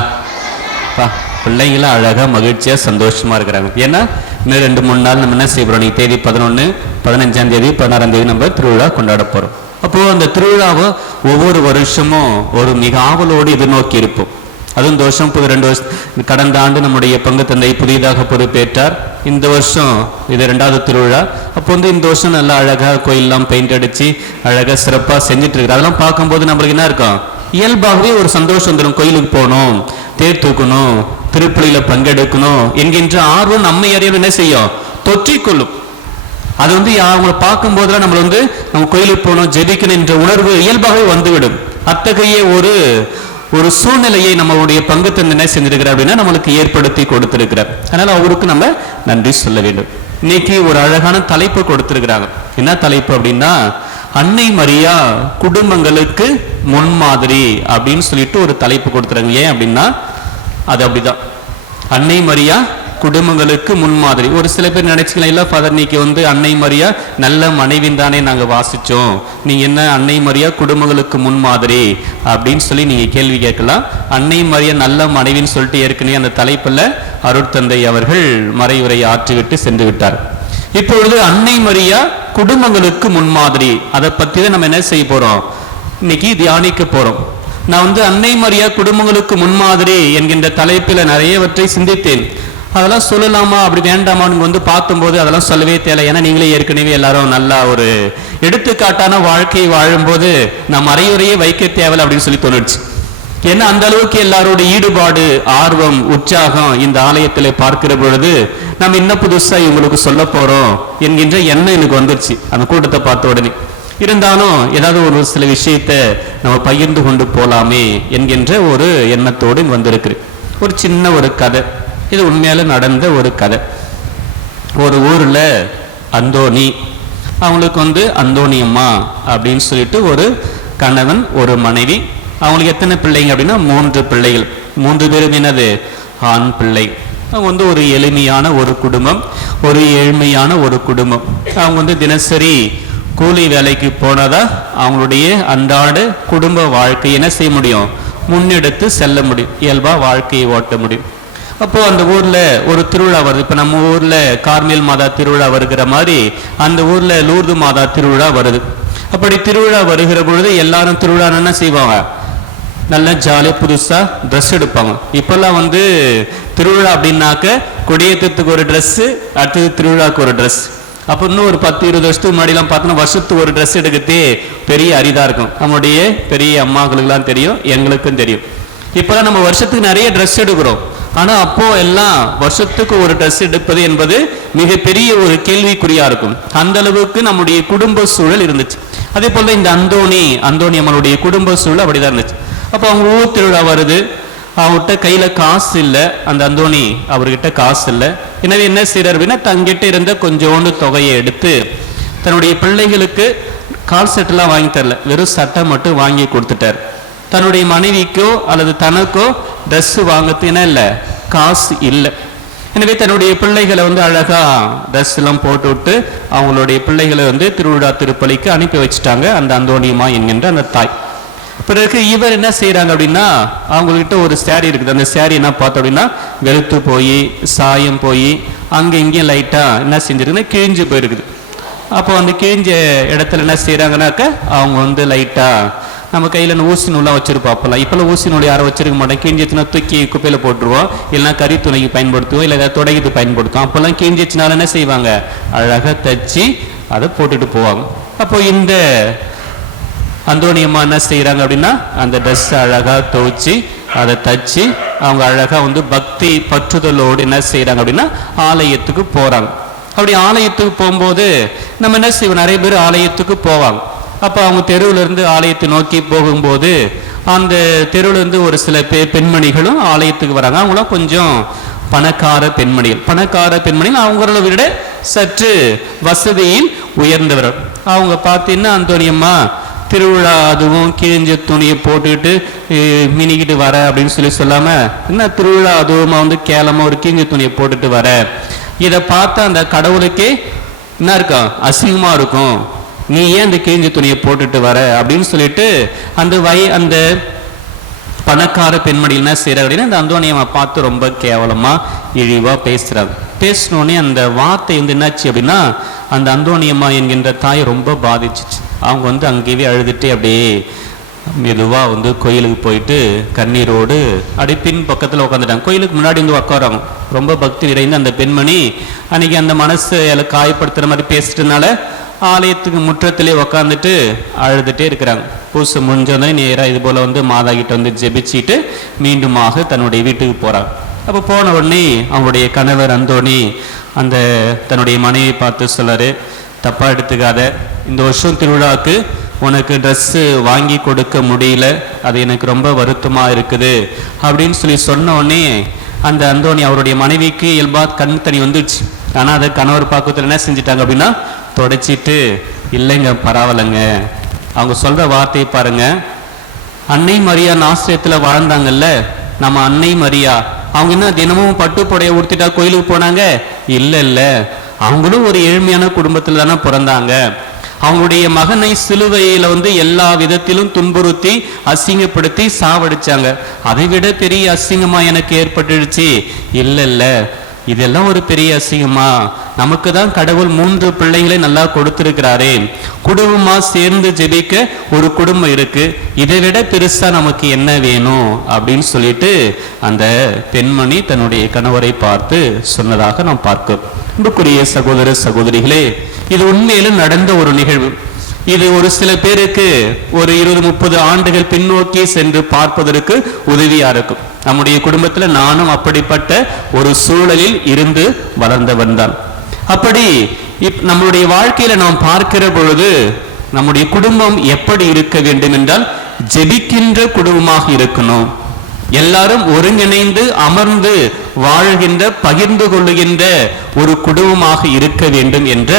பிள்ளைங்களாம் அழகா மகிழ்ச்சியா சந்தோஷமா இருக்கிறாங்க. ஏன்னா இன்னும் 2-3 நாள் நம்ம என்ன செய்ய போறோம்? தேதி 11, 15ஆம் தேதி, 16ஆம் தேதி நம்ம திருவிழா கொண்டாட போறோம். அப்போ அந்த திருவிழாவை ஒவ்வொரு வருஷமும் ஒரு மிக ஆவலோடு எதிர்நோக்கி இருப்போம். அதுவும் இந்த வருஷம் 2 வருஷம் கடந்த ஆண்டு நம்முடைய பங்கு தந்தை புதிதாக பொறுப்பேற்றார். இந்த வருஷம் இது 2வது திருவிழா. அப்போ இந்த வருஷம் நல்லா அழகா கோயிலெல்லாம் பெயிண்ட் அடிச்சு அழகா சிறப்பா செஞ்சுட்டு இருக்கு. அதெல்லாம் பார்க்கும்போது நம்மளுக்கு என்ன இருக்கும்? இயல்பாகவே ஒரு சந்தோஷம் வந்துடும். கோயிலுக்கு போகணும், தேர் தூக்கணும், திருப்பலியில பங்கெடுக்கணும் என்கின்ற ஆர்வம் நம்ம அறிய என்ன செய்யும்? தொற்றிக்கொள்ளும். அது அவங்களை பார்க்கும் போதெல்லாம் நம்ம நம்ம கோயிலுக்கு போகணும், ஜெபிக்கணும் என்ற உணர்வு இயல்பாகவே வந்துவிடும். அத்தகைய ஒரு சூழ்நிலையை நம்மளுடைய பங்கு தந்தை என்ன செஞ்சிருக்கிறார் அப்படின்னா நம்மளுக்கு ஏற்படுத்தி கொடுத்திருக்கிறார். அதனால அவருக்கு நம்ம நன்றி சொல்ல வேண்டும். இன்னைக்கு ஒரு அழகான தலைப்பு கொடுத்திருக்கிறாங்க. என்ன தலைப்பு அப்படின்னா, அன்னை மரியா குடும்பங்களுக்கு முன்மாதிரி அப்படின்னு சொல்லிட்டு ஒரு தலைப்பு கொடுத்துறாங்க. ஏன் அப்படின்னா அது அப்படிதான். அன்னை மரியா குடும்பங்களுக்கு முன்மாதிரி. ஒரு சில பேர் நினைச்சுக்கலாம், இல்ல ஃபாதர் நீங்க வந்து அன்னை மரியா நல்ல மனைவின் தானே நாங்க வாசிச்சோம், நீங்க என்ன அன்னை மரியா குடும்பங்களுக்கு முன்மாதிரி அப்படின்னு சொல்லி நீங்க கேள்வி கேட்கலாம். அன்னை மரியா நல்ல மனைவின்னு சொல்லிட்டு ஏற்கனவே அந்த தலைப்புல அருட்தந்தை அவர்கள் மறைவுரை ஆற்றிவிட்டு சென்று விட்டார். இப்பொழுது அன்னை மரியா குடும்பங்களுக்கு முன்மாதிரி, அதை பத்தி தான் நம்ம என்ன செய்ய போறோம், இன்னைக்கு தியானிக்க போறோம். நான் வந்து அன்னை மரியா குடும்பங்களுக்கு முன்மாதிரி என்கின்ற தலைப்பில் நிறையவற்றை சிந்தித்தேன். அதெல்லாம் சொல்லலாமா அப்படி வேண்டாமான்னு வந்து பார்க்கும்போது அதெல்லாம் சொல்லவே தேவை. ஏன்னா நீங்களே ஏற்கனவே எல்லாரும் நல்லா ஒரு எடுத்துக்காட்டான வாழ்க்கையை வாழும்போது நான் மறையுறையே வைக்க தேவையில்லை அப்படின்னு சொல்லி தோணுச்சு. ஏன்னா அந்த அளவுக்கு எல்லாரோட ஈடுபாடு, ஆர்வம், உற்சாகம் இந்த ஆலயத்தில் பார்க்கிற பொழுது நம்ம இன்னும் புதுசா இவங்களுக்கு சொல்ல போறோம் என்கின்ற எண்ணம் எனக்கு வந்துருச்சு அந்த கூட்டத்தை பார்த்த உடனே. இருந்தாலும் ஏதாவது ஒரு சில விஷயத்தை நம்ம பகிர்ந்து கொண்டு போலாமே என்கின்ற ஒரு எண்ணத்தோடு வந்திருக்கு. ஒரு சின்ன ஒரு கதை, இது உண்மையால நடந்த ஒரு கதை. ஒரு ஊர்ல அந்தோணி, அவங்களுக்கு வந்து அந்தோணி அம்மா அப்படின்னு சொல்லிட்டு ஒரு கணவன் ஒரு மனைவி. அவங்களுக்கு எத்தனை பிள்ளைங்க அப்படின்னா 3 பிள்ளைகள். 3 பேரும் என்னது, ஆண் பிள்ளை. அவங்க வந்து ஒரு எளிமையான ஒரு குடும்பம், ஒரு ஏழ்மையான ஒரு குடும்பம். அவங்க வந்து தினசரி கூலி வேலைக்கு போனதா அவங்களுடைய அன்றாட குடும்ப வாழ்க்கை என்ன செய்ய முடியும், முன்னெடுத்து செல்ல முடியும், இயல்பா வாழ்க்கையை ஓட்ட முடியும். அப்போ அந்த ஊர்ல ஒரு திருவிழா வருது. இப்ப நம்ம ஊர்ல கார்மேல் மாதா திருவிழா வருகிற மாதிரி அந்த ஊர்ல லூர்து மாதா திருவிழா வருது. அப்படி திருவிழா வருகிற பொழுது எல்லாரும் திருவிழா என்ன செய்வாங்க, நல்லா ஜாலியாக புதுசா ட்ரெஸ் எடுப்பாங்க. இப்பெல்லாம் வந்து திருவிழா அப்படின்னாக்க கொடியேற்றத்துக்கு ஒரு ட்ரெஸ்ஸு, அடுத்தது திருவிழாவுக்கு ஒரு ட்ரெஸ். அப்போ இன்னும் ஒரு 10-20 வருஷத்துக்கு முன்னாடிலாம் பார்த்தோன்னா வருஷத்துக்கு ஒரு ட்ரெஸ் எடுக்கிறதே பெரிய அரிதாக இருக்கும். நம்முடைய பெரிய அம்மாக்களுக்கெல்லாம் தெரியும், எங்களுக்கும் தெரியும். இப்போலாம் நம்ம வருஷத்துக்கு நிறைய ட்ரெஸ் எடுக்கிறோம். ஆனால் அப்போ எல்லாம் வருஷத்துக்கு ஒரு ட்ரெஸ் எடுப்பது என்பது மிகப்பெரிய ஒரு கேள்விக்குறியா இருக்கும். அந்த அளவுக்கு நம்முடைய குடும்ப சூழல் இருந்துச்சு. அதே போல இந்த அந்தோணி அம்மனுடைய குடும்ப சூழல் அப்படிதான் இருந்துச்சு. அப்போ அவங்க ஊர் திருவிழா வருது, அவங்ககிட்ட கையில காசு இல்லை, அந்த அந்தோணி அவர்கிட்ட காசு இல்லை. எனவே என்ன செய்யறாரு அப்படின்னா தங்கிட்ட இருந்த கொஞ்சோண்டு தொகையை எடுத்து தன்னுடைய பிள்ளைகளுக்கு கால் செட்டெல்லாம் வாங்கி தரல, வெறும் சட்டை மட்டும் வாங்கி கொடுத்துட்டார். தன்னுடைய மனைவிக்கோ அல்லது தனக்கோ ட்ரெஸ் வாங்கறதுக்கு என்ன இல்லை, காசு இல்லை. எனவே தன்னுடைய பிள்ளைகளை வந்து அழகா ட்ரெஸ் எல்லாம் போட்டு விட்டு அவங்களுடைய பிள்ளைகளை வந்து திருவிழா திருப்பலிக்கு அனுப்பி வச்சுட்டாங்க அந்த அந்தோணியம்மா என்கின்ற அந்த தாய். பிறகு இவர் என்ன செய்யறாங்க அப்படின்னா அவங்ககிட்ட ஒரு சேரீ இருக்குது. அந்த சேரீ என்ன பார்த்தோம் அப்படின்னா வெளுத்து போய் சாயம் போய் அங்கே இங்கேயும் லைட்டா என்ன செஞ்சிருக்குன்னா கிழிஞ்சு போயிருக்குது. அப்போ அந்த கிழிஞ்ச இடத்துல என்ன செய்யறாங்கன்னாக்க அவங்க வந்து லைட்டா நம்ம கையில் ஊசி நூலாக வச்சிருப்போம். அப்போல்லாம் இப்போல்லாம் ஊசி நூல் யாரும் வச்சிருக்க மாட்டோம். கிழிஞ்சிச்சுன்னா தூக்கி குப்பையில் போட்டுருவோம், இல்லைன்னா கறி துணைக்கு பயன்படுத்துவோம், இல்லை ஏதாவது தொடகிட்டு பயன்படுத்துவோம். அப்போல்லாம் கிழிஞ்சிச்சுனால என்ன செய்வாங்க, அழகாக தச்சு அதை போட்டுட்டு போவாங்க. அப்போ இந்த அந்தோணியம்மா என்ன செய்யறாங்க அப்படின்னா அந்த ட்ரெஸ் அழகா துவைச்சு அதை தச்சு அவங்க அழகா வந்து பக்தி பற்றுதலோடு என்ன செய்யறாங்க அப்படின்னா ஆலயத்துக்கு போறாங்க. அப்படி ஆலயத்துக்கு போகும்போது நம்ம என்ன செய்வோம், நிறைய பேர் ஆலயத்துக்கு போவாங்க. அப்போ அவங்க தெருவுல இருந்து ஆலயத்தை நோக்கி போகும்போது அந்த தெருவுல இருந்து ஒரு சில பெண்மணிகளும் ஆலயத்துக்கு வராங்க. அவங்களாம் கொஞ்சம் பணக்கார பெண்மணிகள் அவங்கள விட சற்று வசதியில் உயர்ந்தவர்கள். அவங்க பார்த்தீங்கன்னா அந்தோணியம்மா திருவிழா அதுவும் கிழிஞ்ச துணியை போட்டுக்கிட்டு மினிக்கிட்டு வர அப்படின்னு சொல்லி சொல்லாம, என்ன திருவிழா அதுவுமா வந்து கேளமா ஒரு கிழிஞ்ச துணியை போட்டுட்டு வர, இதை பார்த்தா அந்த கடவுளுக்கே என்ன இருக்கும், அசிங்கமா இருக்கும், நீ ஏன் அந்த கிழிஞ்ச துணியை போட்டுட்டு வர அப்படின்னு சொல்லிட்டு அந்த பணக்கார பெண்மணி என்ன செய்யறாங்க அப்படின்னா அந்த அந்தோணியம்மா பார்த்து ரொம்ப கேவலமா இழிவா பேசுறாங்க. பேசினோடனே அந்த வார்த்தை வந்து என்னாச்சு அப்படின்னா அந்த அந்தோணியம்மா என்கின்ற தாய் ரொம்ப பாதிச்சிச்சு. அவங்க வந்து அங்கேயே அழுதுட்டு அப்படியே மெதுவா வந்து கோயிலுக்கு போயிட்டு கண்ணீரோடு அப்படியே பின் பக்கத்துல உட்காந்துட்டாங்க. கோயிலுக்கு முன்னாடி வந்து உட்காராங்க. ரொம்ப பக்தி நிறைந்த அந்த பெண்மணி அன்னைக்கு அந்த மனசு காயப்படுத்துற மாதிரி பேசிட்டனால ஆலயத்துக்கு முற்றத்திலே உக்காந்துட்டு அழுதுட்டே இருக்கிறாங்க. பூசை முடிஞ்சோடனே நேராக இது போல வந்து மாதா கிட்ட வந்து ஜெபிச்சுட்டு மீண்டுமாக தன்னுடைய வீட்டுக்கு போறாங்க. அப்போ போன உடனே அவங்களுடைய கணவர் அந்தோணி அந்த தன்னுடைய மனைவி பார்த்து சொல்லாரு, தப்பா எடுத்துக்காத, இந்த வருஷம் திருவிழாவுக்கு உனக்கு ட்ரெஸ்ஸு வாங்கி கொடுக்க முடியல, அது எனக்கு ரொம்ப வருத்தமா இருக்குது அப்படின்னு சொல்லி சொன்ன உடனே அந்த அந்தோணி அவருடைய மனைவிக்கு இயல்பா கண் தனி வந்துடுச்சு. ஆனால் அதை கணவர் பாக்கத்தில் என்ன செஞ்சிட்டாங்க அப்படின்னா தொடச்சிட்டு, இல்லைங்க பரவாயில்லைங்க. அவங்க சொல்ற வார்த்தையை பாருங்க, அன்னை மரியா ஆசிரியத்தில் வாழ்ந்தாங்கல்ல, நம்ம அன்னை மரியா அவங்க என்ன தினமும் பட்டு புடைய உடுத்திட்டா கோயிலுக்கு போனாங்க? இல்ல, அவங்களும் ஒரு ஏழ்மையான குடும்பத்துல தானே பிறந்தாங்க. அவங்களுடைய மகனை சிலுவையில எல்லா விதத்திலும் துன்புறுத்தி அசிங்கப்படுத்தி சாவடிச்சாங்க. அதை விட பெரிய அசிங்கமா எனக்கு ஏற்பட்டுடுச்சு? இல்ல, இதெல்லாம் ஒரு பெரிய அசிங்கமா? நமக்கு தான் கடவுள் 3 பிள்ளைகளை நல்லா கொடுத்திருக்கிறாரே, குடும்பமா சேர்ந்து ஜெபிக்க ஒரு குடும்பம் இருக்கு, இதை விட பெருசா நமக்கு என்ன வேணும் அப்படின்னு சொல்லிட்டு அந்த பெண்மணி தன்னுடைய கணவரை பார்த்து சொன்னதாக நாம் பார்க்கிறோம். அன்புக்குரிய சகோதர சகோதரிகளே, இது உண்மையிலும் நடந்த ஒரு நிகழ்வு. இது ஒரு சில பேருக்கு ஒரு 20-30 ஆண்டுகள் பின்னோக்கி சென்று பார்ப்பதற்கு உதவியா இருக்கும். நம்முடைய குடும்பத்துல நானும் அப்படிப்பட்ட ஒரு சூழலில் இருந்து வளர்ந்தவன் தான். அப்படி நம்மளுடைய வாழ்க்கையில நாம் பார்க்கிற பொழுது நம்முடைய குடும்பம் எப்படி இருக்க வேண்டும் என்றால் ஜெபிக்கின்ற குடும்பமாக இருக்கணும். எல்லாரும் ஒருங்கிணைந்து அமர்ந்து வாழ்கின்ற, பகிர்ந்து கொள்ளுகின்ற ஒரு குடும்பமாக இருக்க வேண்டும் என்ற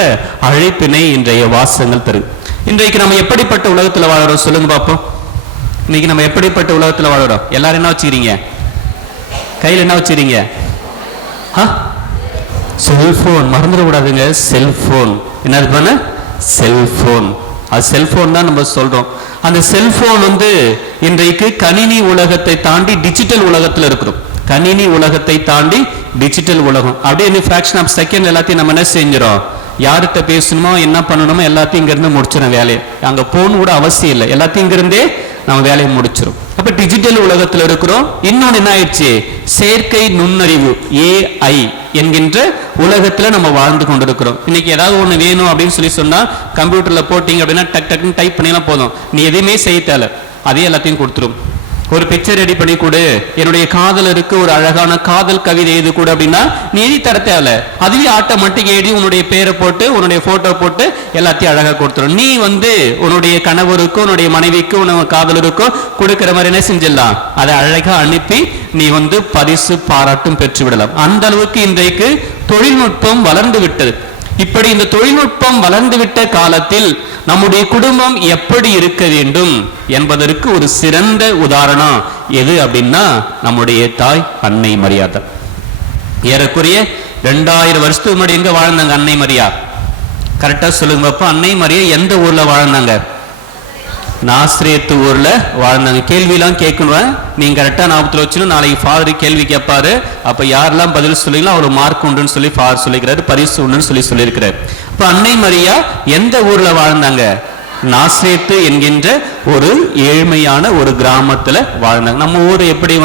அழைப்பினை இன்றைய வாசகங்கள் தரும். இன்றைக்கு நம்ம எப்படிப்பட்ட உலகத்துல வாழறோம் சொல்லுங்க பாப்போம். இன்னைக்கு நம்ம எப்படிப்பட்ட உலகத்துல வாழறோம்? எல்லாரும் என்ன வச்சுக்கிறீங்க கையில்? என்ன வச்சுக்கிறீங்க? செல்போன். மறந்துடக்கூடாதுங்க, செல்போன். என்னது பண்ண? செல்போன். அது செல்போன் தான் நம்ம சொல்றோம். அந்த செல்போன் இன்றைக்கு கணினி உலகத்தை தாண்டி டிஜிட்டல் உலகத்துல இருக்கிறோம். கணினி உலகத்தை தாண்டி டிஜிட்டல் உலகம். அப்படியே ஃபிராக்ஷன் ஆஃப் செகண்ட் எல்லாத்தையும் நம்ம என்ன செஞ்சிடும்? யார்கிட்ட பேசணுமோ என்ன பண்ணணுமோ எல்லாத்தையும் இங்கிருந்து முடிச்சிடும் வேலையை. அங்க போன் கூட அவசியம் இல்லை, எல்லாத்தையும் இங்கிருந்தே நம்ம வேலையை முடிச்சிடும். அப்ப டிஜிட்டல் உலகத்துல இருக்கிறோம். இன்னொன்னு என்ன ஆயிடுச்சு? செயற்கை நுண்ணறிவு, AI என்கின்ற உலகத்துல நம்ம வாழ்ந்து கொண்டிருக்கிறோம். இன்னைக்கு ஏதாவது ஒண்ணு வேணும் அப்படின்னு சொல்லி சொன்னா கம்ப்யூட்டர்ல போட்டீங்க அப்படின்னா டக் டக்குன்னு டைப் பண்ணிலாம் போதும், நீ எதையுமே செய்ய தேவை, அதே எல்லாத்தையும் கொடுத்துரும். ஒரு பிக்சர் ரெடி பண்ணி கொடு, என்னுடைய காதலருக்கு ஒரு அழகான காதல் கவிதை எழுதி கொடு அப்படின்னா நீ எழுதி தர தேவை, அதுவே ஆட்டோமேட்டிக் எழுதி உன்னுடைய பேரை போட்டு உன்னுடைய போட்டோ போட்டு எல்லாத்தையும் அழகா கொடுத்துரும். நீ உன்னுடைய கணவருக்கோ உன்னுடைய மனைவிக்கோ உன்னுடைய காதலருக்கோ கொடுக்கிற மாதிரி என்ன செஞ்சிடலாம், அதை அழகா அனுப்பி நீ பரிசு பாராட்டும் பெற்று விடலாம். அந்த அளவுக்கு இன்றைக்கு தொழில்நுட்பம் வளர்ந்து விட்டது. இப்படி இந்த தொழில்நுட்பம் வளர்ந்துவிட்ட காலத்தில் நம்முடைய குடும்பம் எப்படி இருக்க வேண்டும் என்பதற்கு ஒரு சிறந்த உதாரணம் எது அப்படின்னா நம்முடைய தாய் அன்னை மரியாதை. ஏறக்குறைய 2000 வருஷத்துக்கு முன்னாடி எங்க வாழ்ந்தாங்க அன்னை மரியா? கரெக்டா சொல்லுங்க பாப்பா. அன்னை மரியா எந்த ஊர்ல வாழ்ந்தாங்க? நாசரேத்து ஊர்ல வாழ்ந்தாங்க. கேள்வியெல்லாம் கேட்கணும், நீங்க கரெக்டா ஞாபகத்துல வச்சுன்னு நாளைக்கு ஃபாதர் கேள்வி கேட்பாரு. அப்ப யாரெல்லாம் பதில் சொல்லிங்களோ அவர் மார்க் உண்டுன்னு சொல்லி ஃபாதர் சொல்லிக்கிறாரு, பரிசு உண்டுன்னு சொல்லியிருக்கிறாரு. இப்ப அன்னை மரியா எந்த ஊர்ல வாழ்ந்தாங்க? நாசரேத்து என்கின்ற ஒரு ஏழ்மையான ஒரு கிராமத்துல வாழ்ந்தாங்க. நம்ம ஊர் எப்படி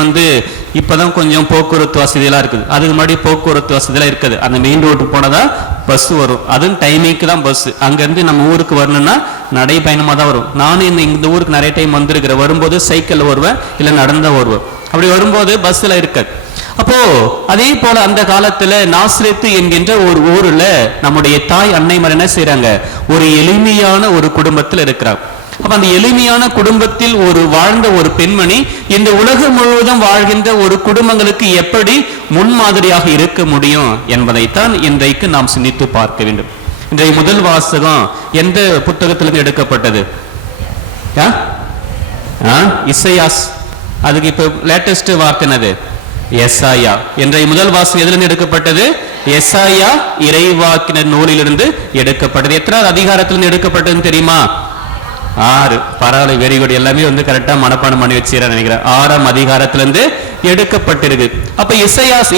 இப்பதான் கொஞ்சம் போக்குவரத்து வசதியெல்லாம் இருக்குது, அதுக்கு முன்னாடி போக்குவரத்து வசதியெல்லாம் இருக்குது. அந்த மெயின் ரோட்டு போனதா பஸ் வரும், அதுவும் டைமிங்க்கு தான் பஸ். அங்கிருந்து நம்ம ஊருக்கு வரணும்னா நடை பயணமா தான் வரும். நானும் இந்த ஊருக்கு நிறைய டைம் வந்திருக்கிறேன். வரும்போது சைக்கிள்ல வருவேன், இல்லை நடந்தா வருவேன். அப்படி வரும்போது பஸ்ல இருக்காது. அப்போ அதே போல அந்த காலத்துல நாசரேத்து என்கின்ற ஒரு ஊர்ல நம்முடைய தாய் அன்னை மரியா என்ன செய்யறாங்க? ஒரு எளிமையான ஒரு குடும்பத்தில் இருக்கிறாங்க. அப்ப அந்த எளிமையான குடும்பத்தில் வாழ்ந்த ஒரு பெண்மணி இந்த உலகம் முழுவதும் வாழ்கின்ற ஒரு குடும்பங்களுக்கு எப்படி முன்மாதிரியாக இருக்க முடியும் என்பதைத்தான் இன்றைக்கு நாம் சிந்தித்து பார்க்க வேண்டும். இன்றைய முதல் வாசகம் எந்த புத்தகத்திலிருந்து எடுக்கப்பட்டது? இசையாஸ். அதுக்கு இப்ப லேட்டஸ்ட் வார்த்தை என்னது? எசாயா. இன்றைய முதல் வாசகம் எதிலிருந்து எடுக்கப்பட்டது? எசாயா இறைவாக்கினர் நூலிலிருந்து எடுக்கப்பட்டது. எத்தனாவது அதிகாரத்திலிருந்து எடுக்கப்பட்டதுன்னு தெரியுமா? 6. பரவாயில்ல, வெரி குட். எல்லாமே கரெக்டா மனப்பாடம் பண்ணி வச்சுக்கிறேன் நினைக்கிறேன். 6ஆம் அதிகாரத்திலிருந்து எடுக்கப்பட்டிருக்கு. அப்ப இசையாஸ்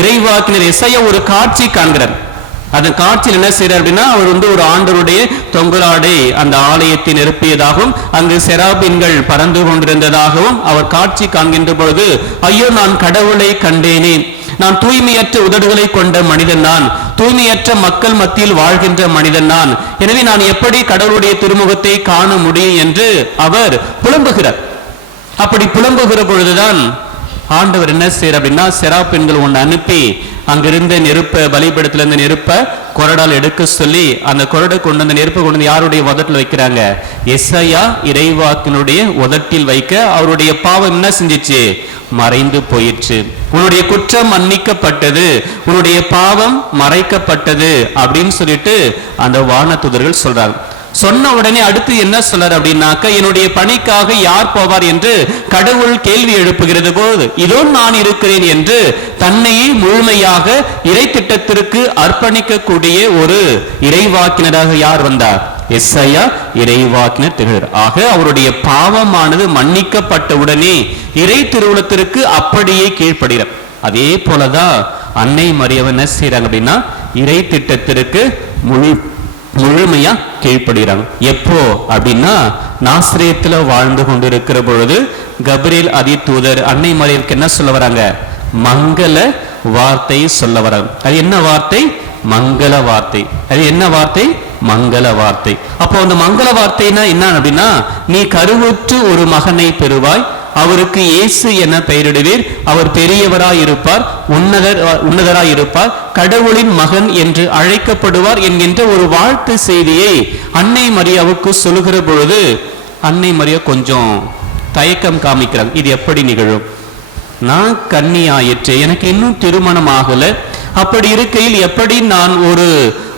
இறைவாக்கினர் எசாயா ஒரு காட்சி காண்கிறார். அந்த காட்சியில் என்ன செய்யறார் அப்படின்னா, அவர் ஒரு ஆண்டவருடைய தொங்கலாடை அந்த ஆலயத்தை நிரப்பியதாகவும் அங்கு செராபின்கள் பறந்து கொண்டிருந்ததாகவும் அவர் காட்சி காண்கின்ற பொழுது, ஐயோ நான் கடவுளை கண்டேனே, நான் தூய்மையற்ற உதடுகளை கொண்ட மனிதன், நான் தூய்மையற்ற மக்கள் மத்தியில் வாழ்கின்ற மனிதன் நான், எனவே நான் எப்படி கடவுளுடைய திருமுகத்தை காண முடியும் என்று அவர் புலம்புகிறார். அப்படி புலம்புகிற பொழுதுதான் ஆண்டவர் என்ன செய்யற அப்படின்னா, செராபின்கள் ஒன்று அனுப்பி அங்கிருந்த நெருப்ப பலிபீடத்திலிருந்து நெருப்ப கொரடால் எடுக்க சொல்லி அந்த கொரடை கொண்டு அந்த நெருப்பை கொண்டு யாருடைய உதட்டில் வைக்கிறாங்க? எசாயா இறைவாக்கினுடைய உதட்டில் வைக்க அவருடைய பாவம் என்ன செஞ்சிச்சு? மறைந்து போயிற்று. உன்னுடைய குற்றம் மன்னிக்கப்பட்டது, உன்னுடைய பாவம் மறைக்கப்பட்டது அப்படின்னு சொல்லிட்டு அந்த வானதூதர்கள் சொல்றாங்க. சொன்ன உடனே அடுத்து என்ன சொல்றார் அப்படின்னாக்க, என்னுடைய பணிக்காக யார் போவார் என்று கடவுள் கேள்வி எழுப்புகிறது போது இதோ நான் இருக்கிறேன் என்று தன்னையே முழுமையாக இறை திட்டத்திற்கு அர்ப்பணிக்கக்கூடிய ஒரு இறைவாக்கினராக யார் வந்தார்? எஸ்ஐயா இறைவாக்கினர் திகழ்கிறார். ஆக அவருடைய பாவமானது மன்னிக்கப்பட்ட உடனே இறை திருவுளத்திற்கு அப்படியே கீழ்ப்படுகிறார். அதே போலதான் அன்னை மரியவன் என்ன செய்யறாங்க அப்படின்னா, இறை திட்டத்திற்கு முழுமையா கீழ்ப்படுகிறாங்க. எப்போ அப்படின்னா, நாசரேத்துல வாழ்ந்து கொண்டிருக்கிற பொழுது கபிரியேல் அதி தூதர் அன்னை மரியவுக்கு என்ன சொல்ல வராங்க? மங்கள வார்த்தை சொல்ல வராங்க. அது என்ன வார்த்தை? மங்கள வார்த்தை. அது என்ன வார்த்தை? மங்கள வார்த்தை. அப்போ அந்த மங்கள வார்த்தைனா என்ன அப்படின்னா, நீ கருவுற்று ஒரு மகனை பெறுவாய், அவருக்கு இயேசு என பெயரிடுவீர், அவர் பெரியவராய் இருப்பார், உன்னதராய் இருப்பார், கடவுளின் மகன் என்று அழைக்கப்படுவார் என்கின்ற ஒரு வாழ்த்து செய்தியை அன்னை மரியாவுக்கு சொல்லுகிற பொழுது அன்னை மரியா கொஞ்சம் தயக்கம் காமிக்கிறாங்க. இது எப்படி நிகழும்? நான் கன்னியாயிற்று, எனக்கு இன்னும் திருமணம் ஆகல, அப்படி இருக்கையில் எப்படி நான் ஒரு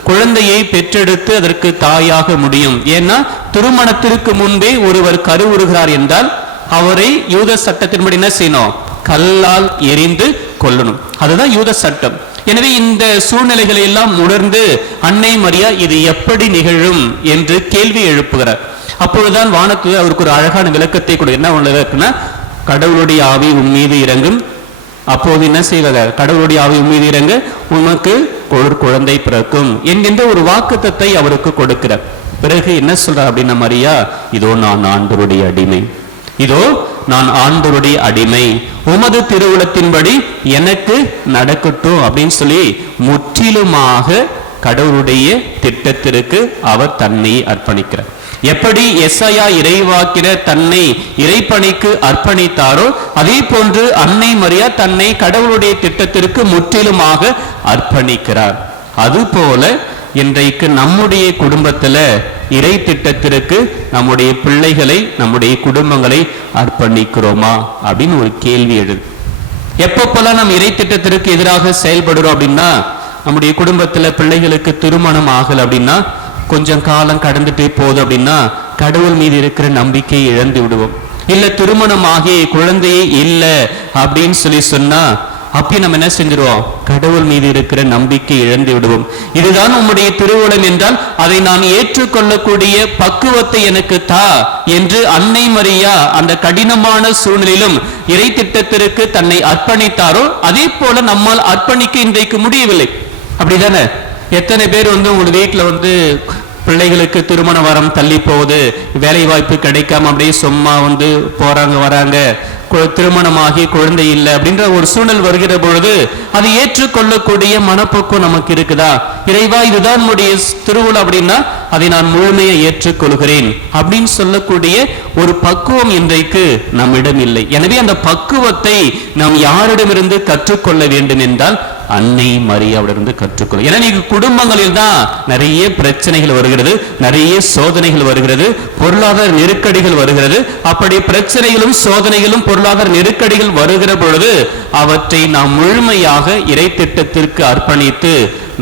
குழந்தையை பெற்றெடுத்து அதற்கு தாயாக முடியும்? ஏன்னா திருமணத்திற்கு முன்பே ஒருவர் கருவுறுகிறார் என்றால் அவரை யூத சட்டத்தின்படி என்ன செய்யணும்? கல்லால் எரிந்து கொல்லணும். அதுதான் யூத சட்டம். எனவே இந்த சூழ்நிலைகளை எல்லாம் உணர்ந்து அன்னை மரியா இது எப்படி நிகழும் என்று கேள்வி எழுப்புகிறார். அப்பொழுதுதான் வானத்து அவருக்கு ஒரு அழகான விளக்கத்தை கொடு. என்ன இருக்குன்னா, கடவுளுடைய ஆவி உன் மீது இறங்கும், அப்போது என்ன செய்வார்? கடவுளுடைய ஆவி உன் மீது இறங்க, உனக்கு ஒரு குழந்தை பிறக்கும் என்கின்ற ஒரு வாக்குத்தத்தை அவருக்கு கொடுக்கிறார். பிறகு என்ன சொல்றார் அப்படின்னா, மரியா, இதோ நான் ஆண்டவருடைய அடிமை, இதோ நான் ஆண்டவருடைய அடிமை, உமது திருவுளத்தின்படி எனக்கு நடக்கட்டும் அப்படின்னு சொல்லி முற்றிலுமாக கடவுளுடைய திட்டத்திற்கு அவர் தன்னை அர்ப்பணிக்கிறார். எப்படி எஸ்ஐயா இறைவாக்கினர் தன்னை இறைப்பணிக்கு அர்ப்பணித்தாரோ அதே போன்று அன்னை மரியா தன்னை கடவுளுடைய திட்டத்திற்கு முற்றிலுமாக அர்ப்பணிக்கிறார். அதுபோல இன்றைக்கு நம்முடைய குடும்பத்துல இறை திட்டத்திற்கு நம்முடைய பிள்ளைகளை, நம்முடைய குடும்பங்களை அர்ப்பணிக்கிறோமா அப்படின்னு ஒரு கேள்வி எழுது. எப்பப்பெல்லாம் நம்ம இறை திட்டத்திற்கு எதிராக செயல்படுறோம் அப்படின்னா, நம்முடைய குடும்பத்துல பிள்ளைகளுக்கு திருமணம் ஆகல அப்படின்னா, கொஞ்சம் காலம் கடந்துட்டே போகுது அப்படின்னா கடவுள் மீது இருக்கிற நம்பிக்கையை இழந்து விடுவோம். இல்ல திருமணம் ஆகிய குழந்தையே இல்லை அப்படின்னு சொல்லி சொன்னா அப்படி நம்ம என்ன செஞ்சிருவோம்? கடவுள் மீது இருக்கிற நம்பிக்கை இழந்து விடுவோம். இதுதான் உம்முடைய திருவுளம் என்றால் அதை நான் ஏற்றுக்கொள்ளக்கூடிய பக்குவத்தை எனக்கு தா என்று அன்னை மரியா அந்த கடினமான சூழ்நிலையிலும் இறை திட்டத்திற்கு தன்னை அர்ப்பணித்தாரோ அதே போல நம்மால் அர்ப்பணிக்க இன்றைக்கு முடியவில்லை. அப்படிதானே? எத்தனை பேர் உங்க வீட்டுல பிள்ளைகளுக்கு திருமண வரம் தள்ளி போகுது, வேலை வாய்ப்பு கிடைக்காம அப்படியே சும்மா போறாங்க வராங்க, திருமணமாகி குழந்தை இல்லை அப்படின்ற ஒரு சூழல் வருகிற பொழுது அதை ஏற்றுக்கொள்ளக்கூடிய மனப்போக்கம் நமக்கு இருக்குதா? இறைவா, இதுதான் நம்முடைய திருவுளம் அப்படின்னா அதை நான் முழுமையை ஏற்றுக்கொள்கிறேன் அப்படின்னு சொல்லக்கூடிய ஒரு பக்குவம் இன்றைக்கு நம்மிடம் இல்லை. எனவே அந்த பக்குவத்தை நாம் யாரிடமிருந்து கற்றுக்கொள்ள வேண்டும் என்றால் அன்னை மரியாவிலிருந்து கற்றுக்கொள்ள. ஏன்னா நீங்க குடும்பங்களில் தான் நிறைய பிரச்சனைகள் வருகிறது, நிறைய சோதனைகள் வருகிறது, பொருளாதார நெருக்கடிகள் வருகிறது. அப்படி பிரச்சனைகளும் சோதனைகளும் பொருளாதார நெருக்கடிகள் வருகிற பொழுது அவற்றை நாம் முழுமையாக இறை திட்டத்திற்கு அர்ப்பணித்து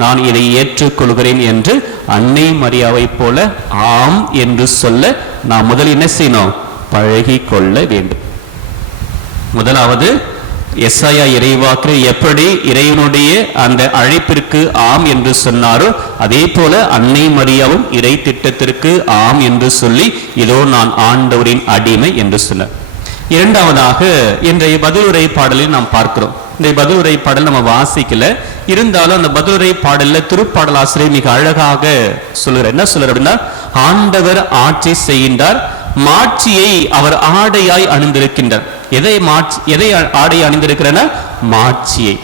நான் இதை ஏற்றுக்கொள்கிறேன் என்று அன்னை மரியாவை போல ஆம் என்று சொல்ல நாம் முதல் என்ன செய்யணும்? பழகி கொள்ள வேண்டும். முதலாவது எஸ்ஐயா இறைவாக்கு எப்படி இறைவனுடைய அந்த அழைப்பிற்கு ஆம் என்று சொன்னாரோ அதே போல அன்னை மரியாவும் இறை திட்டத்திற்கு ஆம் என்று சொல்லி இதோ நான் ஆண்டவரின் அடிமை என்று சொன்னார். இரண்டாவதாக இன்றைய பதிலுரை பாடலில் நாம் பார்க்கிறோம். இந்த பதிலுரை பாடல் நம்ம வாசிக்கல, இருந்தாலும் அந்த பதிலுரை பாடல்ல திருப்பாடல் ஆசிரியர் மிக அழகாக சொல்லுறார். என்ன சொல்றார் அப்படின்னா, ஆண்டவர் ஆட்சி செய்கின்றார், மாட்சியை அவர் ஆடையாய் அணிந்திருக்கின்றார். எதை ஆடை அணிந்திருக்கிறார்? மாட்சியை.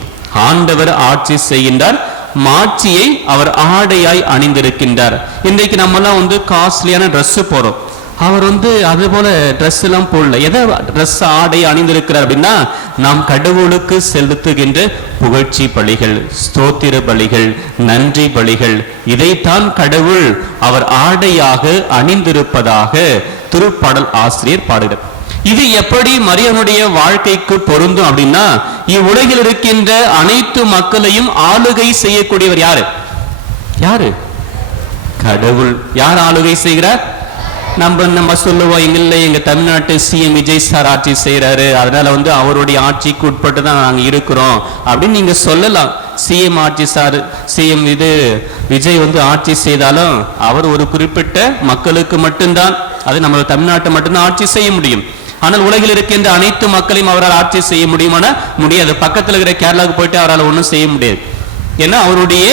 ஆண்டவர் ஆட்சி செய்கின்றார், மாட்சியை அவர் ஆடையாய் அணிந்திருக்கின்றார். இன்றைக்கு நம்ம எல்லாம் காஸ்ட்லியான ட்ரெஸ் போறோம், அவர் அது போல ட்ரெஸ் எல்லாம் போடல. எதை ட்ரெஸ் ஆடை அணிந்திருக்கிறார் அப்படின்னா, நாம் கடவுளுக்கு செலுத்துகின்ற புகழ்ச்சி பலிகள், ஸ்தோத்திர பலிகள், நன்றி பலிகள், இதைத்தான் கடவுள் அவர் ஆடையாக அணிந்திருப்பதாக திருப்பாடல் ஆசிரியர் பாடுகிறார். இது எப்படி மரியனுடைய வாழ்க்கைக்கு பொருந்தும் அப்படின்னா, இவ்வுலகில் இருக்கின்ற அனைத்து மக்களையும் ஆளுகை செய்யக்கூடியவர் யாரு? யாரு? கடவுள். யார் ஆளுகை செய்கிறார்? நம்ம சொல்லுவோம், எங்க தமிழ்நாட்டு சிஎம் விஜய் சார் ஆட்சி செய்யறாரு, அதனால அவருடைய ஆட்சிக்கு உட்பட்டு தான் நாங்க இருக்கிறோம் அப்படின்னு நீங்க சொல்லலாம். சிஎம் ஆட்சி சிஎம் விஜய் ஆட்சி செய்தாலும் அவர் ஒரு குறிப்பிட்ட மக்களுக்கு மட்டும்தான், அது நம்ம தமிழ்நாட்டை மட்டும்தான் ஆட்சி செய்ய முடியும். ஆனால் உலகில் இருக்கின்ற அனைத்து மக்களையும் அவரால் ஆட்சி செய்ய முடியுமானா முடியாது. பக்கத்தில் இருக்கிற கேரளாவுக்கு போயிட்டு அவரால் ஒன்றும் செய்ய முடியாது. ஏன்னா அவருடைய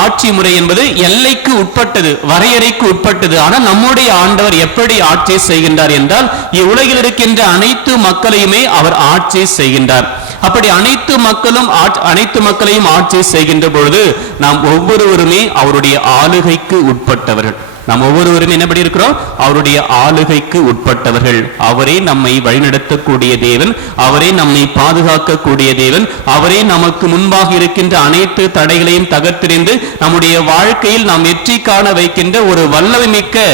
ஆட்சி முறை என்பது எல்லைக்கு உட்பட்டது, வரையறைக்கு உட்பட்டது. ஆனால் நம்முடைய ஆண்டவர் எப்படி ஆட்சி செய்கின்றார் என்றால், இவ்வுலகில் இருக்கின்ற அனைத்து மக்களையுமே அவர் ஆட்சி செய்கின்றார். அப்படி அனைத்து மக்களையும் ஆட்சி செய்கின்ற பொழுது நாம் ஒவ்வொருவருமே அவருடைய ஆளுகைக்கு உட்பட்டவர்கள். நாம் ஒவ்வொருவரும் என்னபடி இருக்கிறோம்? அவருடைய ஆளுகைக்கு உட்பட்டவர்கள். அவரே நம்மை வழிநடத்தக்கூடிய தேவன், அவரே நம்மை பாதுகாக்கக்கூடிய தேவன், அவரே நமக்கு முன்பாக இருக்கின்ற அனைத்து தடைகளையும் தகர்த்தெறிந்து நம்முடைய வாழ்க்கையில் நாம் வெற்றி காண வைக்கின்ற ஒரு வல்லமை மிக்க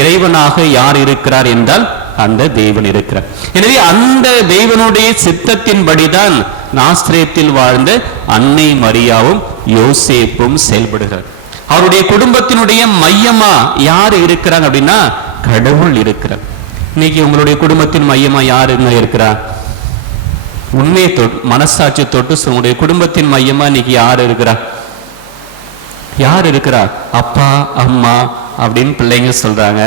இறைவனாக யார் இருக்கிறார் என்றால் அந்த தேவன் இருக்கிறார். எனவே அந்த தேவனுடைய சித்தத்தின்படிதான் நாஸ்ரேத்தில் வாழ்ந்த அன்னை மரியாவும் யோசேப்பும் செயல்படுகிறார். அவருடைய குடும்பத்தினுடைய மையமா யார் இருக்கிறாங்க அப்படின்னா கடவுள் இருக்கிறார். இன்னைக்கு உங்களுடைய குடும்பத்தின் மையமா யாருங்க இருக்கிறார்? உண்மையை தொட்டு மனசாட்சி தொட்டு உங்களுடைய குடும்பத்தின் மையமா இன்னைக்கு யார் இருக்கிறார்? யார் இருக்கிறார்? அப்பா அம்மா அப்படின்னு பிள்ளைங்க சொல்றாங்க.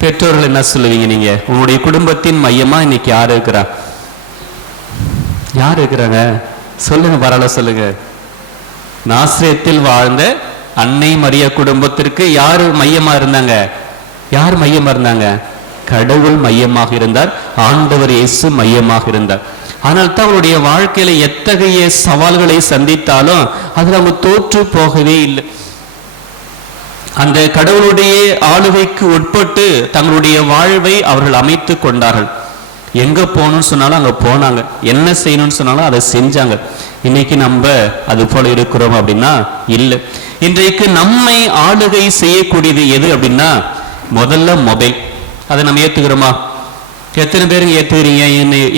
பெற்றோர்கள் என்ன சொல்லுவீங்க நீங்க? உங்களுடைய குடும்பத்தின் மையமா இன்னைக்கு யார் இருக்கிறார்? யார் இருக்கிறாங்க? சொல்லுங்க, பரவாயில்ல சொல்லுங்க. நாஸ்ரேத்தில் வாழ்ந்த அன்னை மரியா குடும்பத்திற்கு யாரு மையமா இருந்தாங்க? யார் மையமா இருந்தாங்க? கடவுள் மையமாக இருந்தார். ஆண்டவர் இயேசு மையமாக இருந்தார். ஆனால் தான் அவருடைய வாழ்க்கையில எத்தகைய சவால்களை சந்தித்தாலும் அதுல அவங்க தோற்று போகவே இல்லை. அந்த கடவுளுடைய ஆளுகைக்கு உட்பட்டு தங்களுடைய வாழ்வை அவர்கள் அமைத்து கொண்டார்கள். எங்க போகணும்னு சொன்னாலும் அங்க போனாங்க, என்ன செய்யணும்னு சொன்னாலும் அதை செஞ்சாங்க. இன்னைக்கு நம்ம அது போல இருக்கிறோம் அப்படின்னா இல்லை. இன்றைக்கு நம்மை ஆளுகை செய்யக்கூடியது எது அப்படின்னா முதல்ல மொபைல். அதை நம்ம ஏத்துக்கிறோமா? எத்தனை பேருங்க ஏத்துக்கிறீங்க?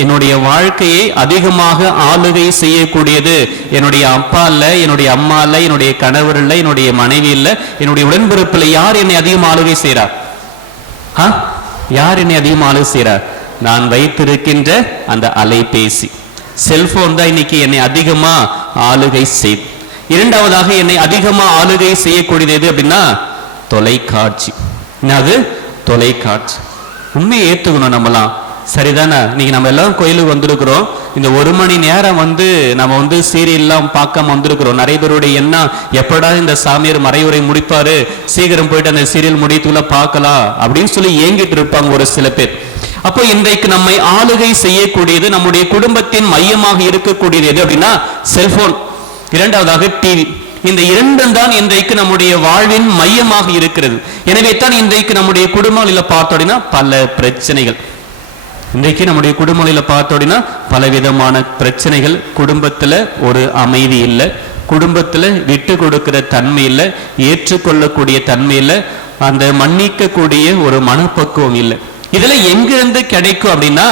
என்னுடைய வாழ்க்கையை அதிகமாக ஆளுகை செய்யக்கூடியது என்னுடைய அப்பா இல்ல, என்னுடைய அம்மா இல்ல, என்னுடைய கணவர் இல்ல, என்னுடைய மனைவி இல்ல, என்னுடைய உடன்பிறப்புல யார் என்னை அதிகமாக ஆளுகை செய்யறார்? யார் என்னை அதிகமாக ஆளுகை செய்யறார்? நான் வைத்திருக்கின்ற அந்த அலைபேசி, செல்போன் தான் இன்னைக்கு என்னை அதிகமா ஆளுகை செய். இரண்டாவதாக என்னை அதிகமா ஆளுகை செய்யக்கூடியது எது அப்படின்னா தொலைக்காட்சி. அது தொலைக்காட்சி. உண்மையை ஏத்துக்கணும். நம்மலாம் சரிதானே? இன்னைக்கு நம்ம எல்லாம் கோயிலுக்கு வந்திருக்கிறோம். இந்த 1 மணி நேரம் நம்ம சீரியல்லாம் பார்க்காம வந்திருக்கிறோம். நிறைய பேருடைய எண்ணம், எப்படா இந்த சாமியார் மறைவுரை முடிப்பாரு, சீக்கிரம் போயிட்டு அந்த சீரியல் முடித்துள்ள பார்க்கலாம் அப்படின்னு சொல்லி ஏங்கிட்டு இருப்பாங்க ஒரு சில பேர். அப்போ இன்றைக்கு நம்மை ஆளுகை செய்யக்கூடியது, நம்முடைய குடும்பத்தின் மையமாக இருக்கக்கூடியது எது அப்படின்னா செல்போன், இரண்டாவதாக டிவி. இந்த இரண்டும் தான் இன்றைக்கு நம்முடைய வாழ்வின் மையமாக இருக்கிறது. எனவே தான் இன்றைக்கு நம்முடைய குடும்பங்களில் பார்த்தோம்னா பல பிரச்சனைகள். இன்றைக்கு நம்முடைய குடும்பங்களில் பார்த்தோம்னா பலவிதமான பிரச்சனைகள். குடும்பத்துல ஒரு அமைதி இல்லை, குடும்பத்துல விட்டு கொடுக்கிற தன்மை இல்லை, ஏற்றுக்கொள்ளக்கூடிய தன்மை இல்லை, அந்த மன்னிக்கக்கூடிய ஒரு மனப்பக்குவம் இல்லை. இதுல எங்கிருந்து கிடைக்கும் அப்படின்னா,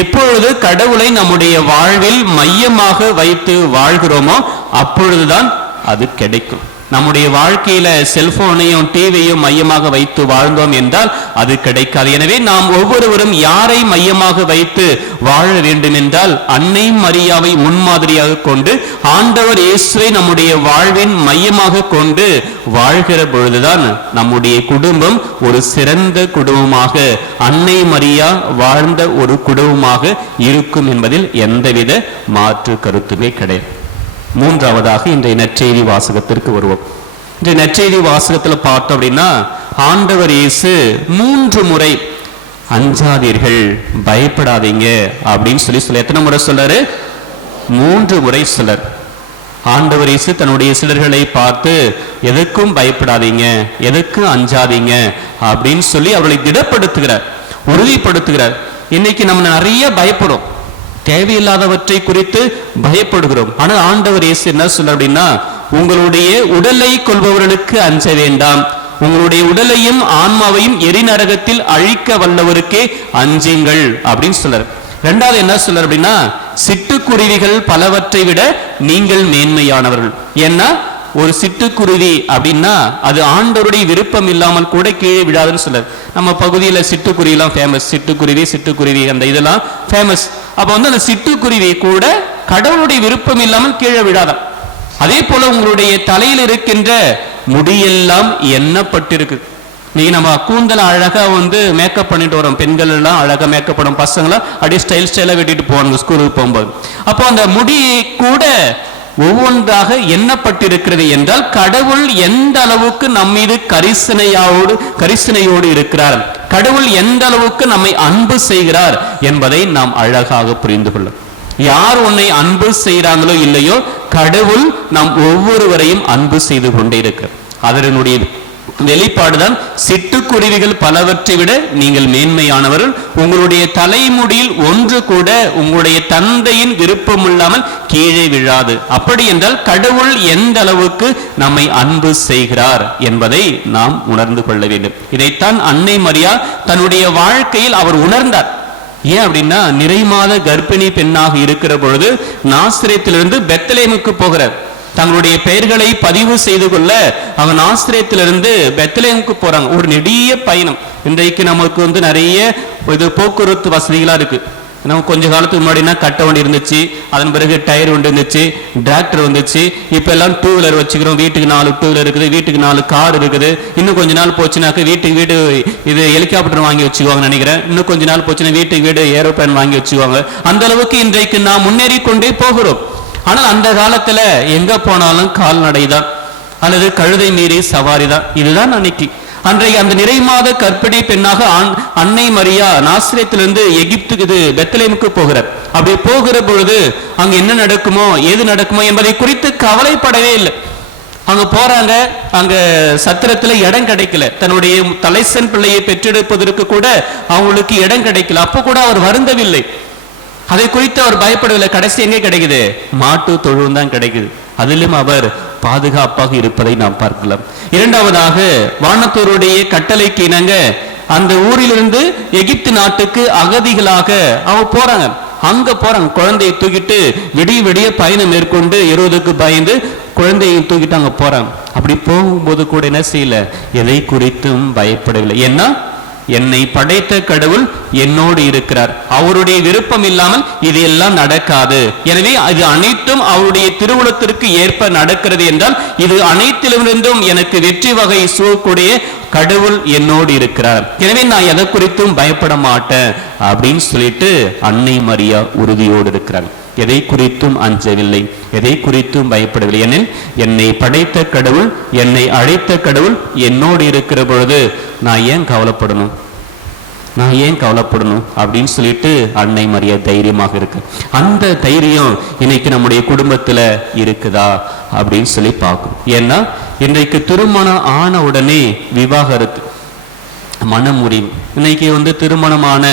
எப்பொழுது கடவுளை நம்முடைய வாழ்வில் மையமாக வைத்து வாழ்கிறோமோ அப்பொழுதுதான் அது கிடைக்கும். நம்முடைய வாழ்க்கையில செல்போனையும் டிவியையும் மையமாக வைத்து வாழ்ந்தோம் என்றால் அது கிடைக்காது. எனவே நாம் ஒவ்வொருவரும் யாரை மையமாக வைத்து வாழ வேண்டும் என்றால் அன்னை மரியாவை முன்மாதிரியாக கொண்டு ஆண்டவர் இயேசுவை நம்முடைய வாழ்வின் மையமாக கொண்டு வாழ்கிற பொழுதுதான் நம்முடைய குடும்பம் ஒரு சிறந்த குடும்பமாக, அன்னை மரியா வாழ்ந்த ஒரு குடும்பமாக இருக்கும் என்பதில் எந்தவித மாற்று கருத்துமே கிடையாது. மூன்றாவதாக இன்றைய நற்செய்தி வாசகத்திற்கு வருவோம். இன்றைய நற்செய்தி வாசகத்தில் பார்த்தோம் அப்படின்னா ஆண்டவர் இயேசு 3 முறை அஞ்சாதீர்கள், பயப்படாதீங்க அப்படின்னு சொல்லி எத்தனை முறை சொல்றாரு? 3 முறை சொல்றார். ஆண்டவர் இயேசு தன்னுடைய சிலர்களை பார்த்து எதற்கும் பயப்படாதீங்க, எதற்கும் அஞ்சாதீங்க அப்படின்னு சொல்லி அவர்களை திடப்படுத்துகிறார், உறுதிப்படுத்துகிறார். இன்னைக்கு நம்ம நிறைய பயப்படுறோம், தேவையில்லாதவற்றை குறித்து பயப்படுகிறோம். ஆனால் ஆண்டவர் இயேசு என்ன சொல்ற அப்படின்னா, உங்களுடைய உடலை கொள்பவர்களுக்கு அஞ்ச வேண்டாம், உங்களுடைய உடலையும் ஆன்மாவையும் எரிநரகத்தில் அழிக்க வல்லவருக்கே அஞ்சுங்கள் அப்படின்னு சொல்றார். இரண்டாவது என்ன சொல்றார் அப்படின்னா, சிட்டுக்குருவிகள் பலவற்றை விட நீங்கள் மேன்மையானவர்கள். ஏன்னா ஒரு சிட்டுக்குருவி அப்படின்னா அது ஆண்டவருடைய விருப்பம் இல்லாமல் கூட கீழே விழாதுன்னு சொல்றாரு. நம்ம பகுதியில சிட்டுக்குருவி எல்லாம் ஃபேமஸ், சிட்டுக்குருவி அந்த இதெல்லாம் ஃபேமஸ். அப்ப வந்து அந்த சிட்டுக்குருவி கூட கடவுளுடைய விருப்பம் இல்லாமல் கீழே விழாதான். அதே போல உங்களுடைய தலையில் இருக்கின்ற முடியெல்லாம் எண்ணப்பட்டிருக்கு. நீங்க நம்ம கூந்தல அழகா வந்து மேக்கப் பண்ணிட்டு வரோம், பெண்கள் எல்லாம் அழகா மேக்கப் பண்ணும், பசங்களாம் அப்படியே ஸ்டைலா வெட்டிட்டு போவாங்க ஸ்கூலுக்கு போகும்போது. அப்போ அந்த முடி கூட ஒவ்வொன்றாக எண்ணப்பட்டிருக்கிறது என்றால் கடவுள் எந்த அளவுக்கு நம் மீது கரிசனையோடு இருக்கிறார், கடவுள் எந்த அளவுக்கு நம்மை அன்பு செய்கிறார் என்பதை நாம் அழகாக புரிந்து கொள்ளும். யார் உன்னை அன்பு செய்கிறாங்களோ இல்லையோ கடவுள் நாம் ஒவ்வொருவரையும் அன்பு செய்து கொண்டே இருக்கிறார். அதனுடைய வெளிப்பாடுதான் சிட்டுக்குருவிகள் பலவற்றை விட நீங்கள் மேன்மையானவர்கள். உங்களுடைய தலைமுடியில் ஒன்று கூட உங்களுடைய தந்தையின் விருப்பம் இல்லாமல் கீழே விழாது. அப்படி என்றால் கடவுள் எந்த அளவுக்கு நம்மை அன்பு செய்கிறார் என்பதை நாம் உணர்ந்து கொள்ள வேண்டும். இதைத்தான் அன்னை மரியா தன்னுடைய வாழ்க்கையில் அவர் உணர்ந்தார். ஏன் அப்படின்னா நிறைமாத கர்ப்பிணி பெண்ணாக இருக்கிற பொழுது நாசரேத்திலிருந்து பெத்லகேமுக்கு போகிறார். தங்களுடைய பெயர்களை பதிவு செய்து கொள்ள அவங்க நாசரேத்திலிருந்து பெத்லகேமுக்கு போறாங்க. ஒரு நெடிய பயணம். இன்றைக்கு நமக்கு வந்து நிறைய போக்குவரத்து வசதிகளா இருக்கு. நம்ம கொஞ்ச காலத்துக்கு முன்னாடினா கட்ட வண்டி இருந்துச்சு, அதன் பிறகு டயர் வண்டி இருந்துச்சு, டிராக்டர் வந்துச்சு. இப்ப எல்லாம் 2 வீலர் வச்சுக்கிறோம். வீட்டுக்கு 4 2 வீலர் இருக்குது, வீட்டுக்கு 4 கார் இருக்குது. இன்னும் கொஞ்ச நாள் போச்சுனாக்க வீடு இது ஹெலிகாப்டர் வாங்கி வச்சுக்குவாங்க நினைக்கிறேன். இன்னும் கொஞ்ச நாள் போச்சுன்னா வீடு ஏரோப்ளேன் வாங்கி வச்சுக்குவாங்க. அந்த அளவுக்கு இன்றைக்கு நாம் முன்னேறி கொண்டே போகிறோம். ஆனால் அந்த காலத்துல எங்க போனாலும் கால்நடைதான் அல்லது கழுதை மீறி சவாரி தான். இதுதான் அன்றைக்கு அந்த நிறைமாத கர்ப்பிணி பெண்ணாக அன்னை மரியா நாசரேத்திலிருந்து எகிப்துக்கு பெத்லகேமுக்கு போகிறார். அப்படி போகிற பொழுது அங்க என்ன நடக்குமோ ஏது நடக்குமோ என்பதை குறித்து கவலைப்படவே இல்லை. அங்க போறாங்க, அங்க சத்திரத்துல இடம் கிடைக்கல. தன்னுடைய தலைசன் பிள்ளையை பெற்றெடுப்பதற்கு கூட அவங்களுக்கு இடம் கிடைக்கல. அப்போ கூட அவர் வருந்தவில்லை, அதை குறித்து அவர் பயப்படவில்லை. கடைசி எங்கே கிடைக்குது? மாட்டு தொழுவம் தான் கிடைக்குது. அதிலும் அவர் பாதுகாப்பாக இருப்பதை நாம் பார்க்கலாம். இரண்டாவதாக வானத்தோருடைய கட்டளைக்கு இணங்க அந்த ஊரிலிருந்து எகிப்து நாட்டுக்கு அகதிகளாக அவங்க போறாங்க. அங்க போறாங்க, குழந்தையை தூக்கிட்டு விடிய பயணம் மேற்கொண்டு எரோதுக்கு பயந்து குழந்தையை தூக்கிட்டு அங்க போறாங்க. அப்படி போகும்போது கூட என்ன செய்யல, எதை குறித்தும் பயப்படவில்லை. ஏன்னா என்னை படைத்த கடவுள் என்னோடு இருக்கிறார், அவருடைய விருப்பம் இல்லாமல் இது எல்லாம் நடக்காது. எனவே இது அனைத்தும் அவருடைய திருவுளத்திற்கு ஏற்ப நடக்கிறது என்றால் இது அனைத்திலிருந்தும் எனக்கு வெற்றி வகை சூழக்கூடிய கடவுள் என்னோடு இருக்கிறார். எனவே நான் எதை குறித்தும் பயப்பட மாட்டேன் அப்படின்னு சொல்லிட்டு அன்னை மரியா உறுதியோடு இருக்கிறார். எதை குறித்தும் அஞ்சவில்லை, எதை குறித்தும் பயப்படவில்லை. எனில் என்னை படைத்த கடவுள், என்னை அழைத்த கடவுள் என்னோடு இருக்கிற பொழுது நான் ஏன் கவலைப்படணும் அப்படின்னு சொல்லிட்டு அன்னை மரியா தைரியமாக இருக்கு. அந்த தைரியம் இன்னைக்கு நம்முடைய குடும்பத்துல இருக்குதா அப்படின்னு சொல்லி பார்க்கும். ஏன்னா இன்றைக்கு திருமணம் ஆன உடனே விவாகரத்து, மனமுறிவு. இன்னைக்கு திருமணமான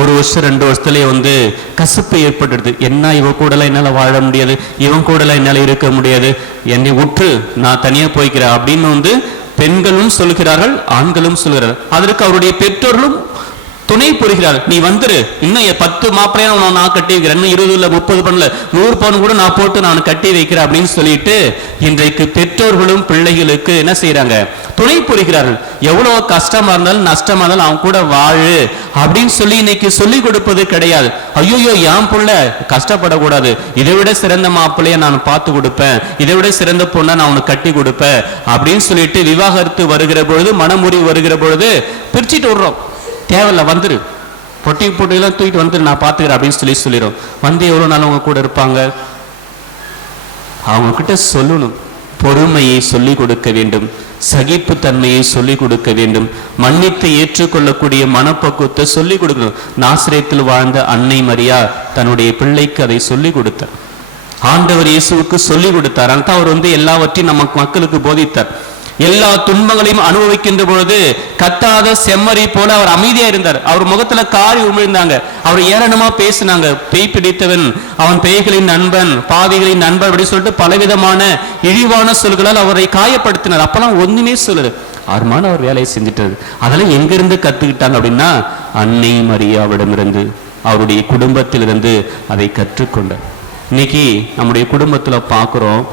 1 வருஷம் 2 வருஷத்துலயே கசப்பு ஏற்பட்டுடுது. என்ன இவ கூடலாம் என்னால வாழ முடியாது, இவன் கூடலாம் என்னால இருக்க முடியாது, என்னை விட்டு நான் தனியா போய்க்கிறேன் அப்படின்னு பெண்களும் சொல்கிறார்கள், ஆண்களும் சொல்கிறார்கள். அதற்கு அவருடைய பெற்றோர்களும் துணை புரிகிறார். நீ வந்துரு, இன்னும் 10 மாப்பிளையா நான் கட்டி வைக்கிறேன், இன்னும் 20 இல்ல 30 பண்ணல 100 பவுன் கூட நான் போட்டு நான் கட்டி வைக்கிறேன் அப்படின்னு சொல்லிட்டு இன்றைக்கு பெற்றோர்களும் பிள்ளைகளுக்கு என்ன செய்யறாங்க, துணை புரிகிறார்கள். எவ்வளவு கஷ்டமா இருந்தாலும் நஷ்டமா இருந்தாலும் அவங்க கூட வாழு அப்படின்னு சொல்லி இன்னைக்கு சொல்லி கொடுப்பது கிடையாது. ஐயோ என் புள்ள கஷ்டப்படக்கூடாது, இதை விட சிறந்த மாப்பிள்ளைய நான் பார்த்து கொடுப்பேன், இதை விட சிறந்த பொண்ணை நான் உனக்கு கட்டி கொடுப்பேன் அப்படின்னு சொல்லிட்டு விவாகரத்து வருகிற பொழுது, மனமுறிவு வருகிற பொழுது பிரிச்சுட்டு விடுறோம். தேவையில்ல, வந்துரு, பொட்டியெல்லாம் தூக்கிட்டு வந்துரு, நான் பார்த்துக்கிறேன் அப்படின்னு சொல்லிடுறோம். எவ்வளவு நாள் அவங்க கூட இருப்பாங்க? அவங்க கிட்ட சொல்லணும், பொறுமையை சொல்லிக் கொடுக்க வேண்டும், சகிப்பு தன்மையை சொல்லிக் கொடுக்க வேண்டும், மன்னித்து ஏற்றுக்கொள்ளக்கூடிய மனப்பக்குவத்தை சொல்லிக் கொடுக்கணும். நாசரேத்தில் வாழ்ந்த அன்னை மரியா தன்னுடைய பிள்ளைக்கு அதை சொல்லிக் கொடுத்தார். ஆண்டவர் இயேசுவுக்கு சொல்லிக் கொடுத்தார். ஆனால் அவர் எல்லாவற்றையும் நமக்கு மக்களுக்கு போதித்தார். எல்லா துன்பங்களையும் அனுபவிக்கின்ற பொழுது கத்தாத செம்மறி போல அவர் அமைதியா இருந்தார். அவர் முகத்துல காரி உமிழ்ந்தாங்க, அவர் ஏளனமா பேசினாங்க. பேய் பிடித்தவன், அவன் பேய்களின் நண்பன், பாவிகளின் நண்பன் அப்படி சொல்லிட்டு பலவிதமான இழிவான சொல்களால் அவரை காயப்படுத்தினார். அப்பெல்லாம் ஒண்ணுமே சொல்லு, அருமான அவர் வேலையை செஞ்சுட்டாரு. அதெல்லாம் எங்கிருந்து கத்துக்கிட்டாங்க அப்படின்னா அன்னை மரியாவிடமிருந்து, அவருடைய குடும்பத்திலிருந்து அதை கற்றுக்கொண்டார். இன்னைக்கு நம்முடைய குடும்பத்துல பாக்குறோம்,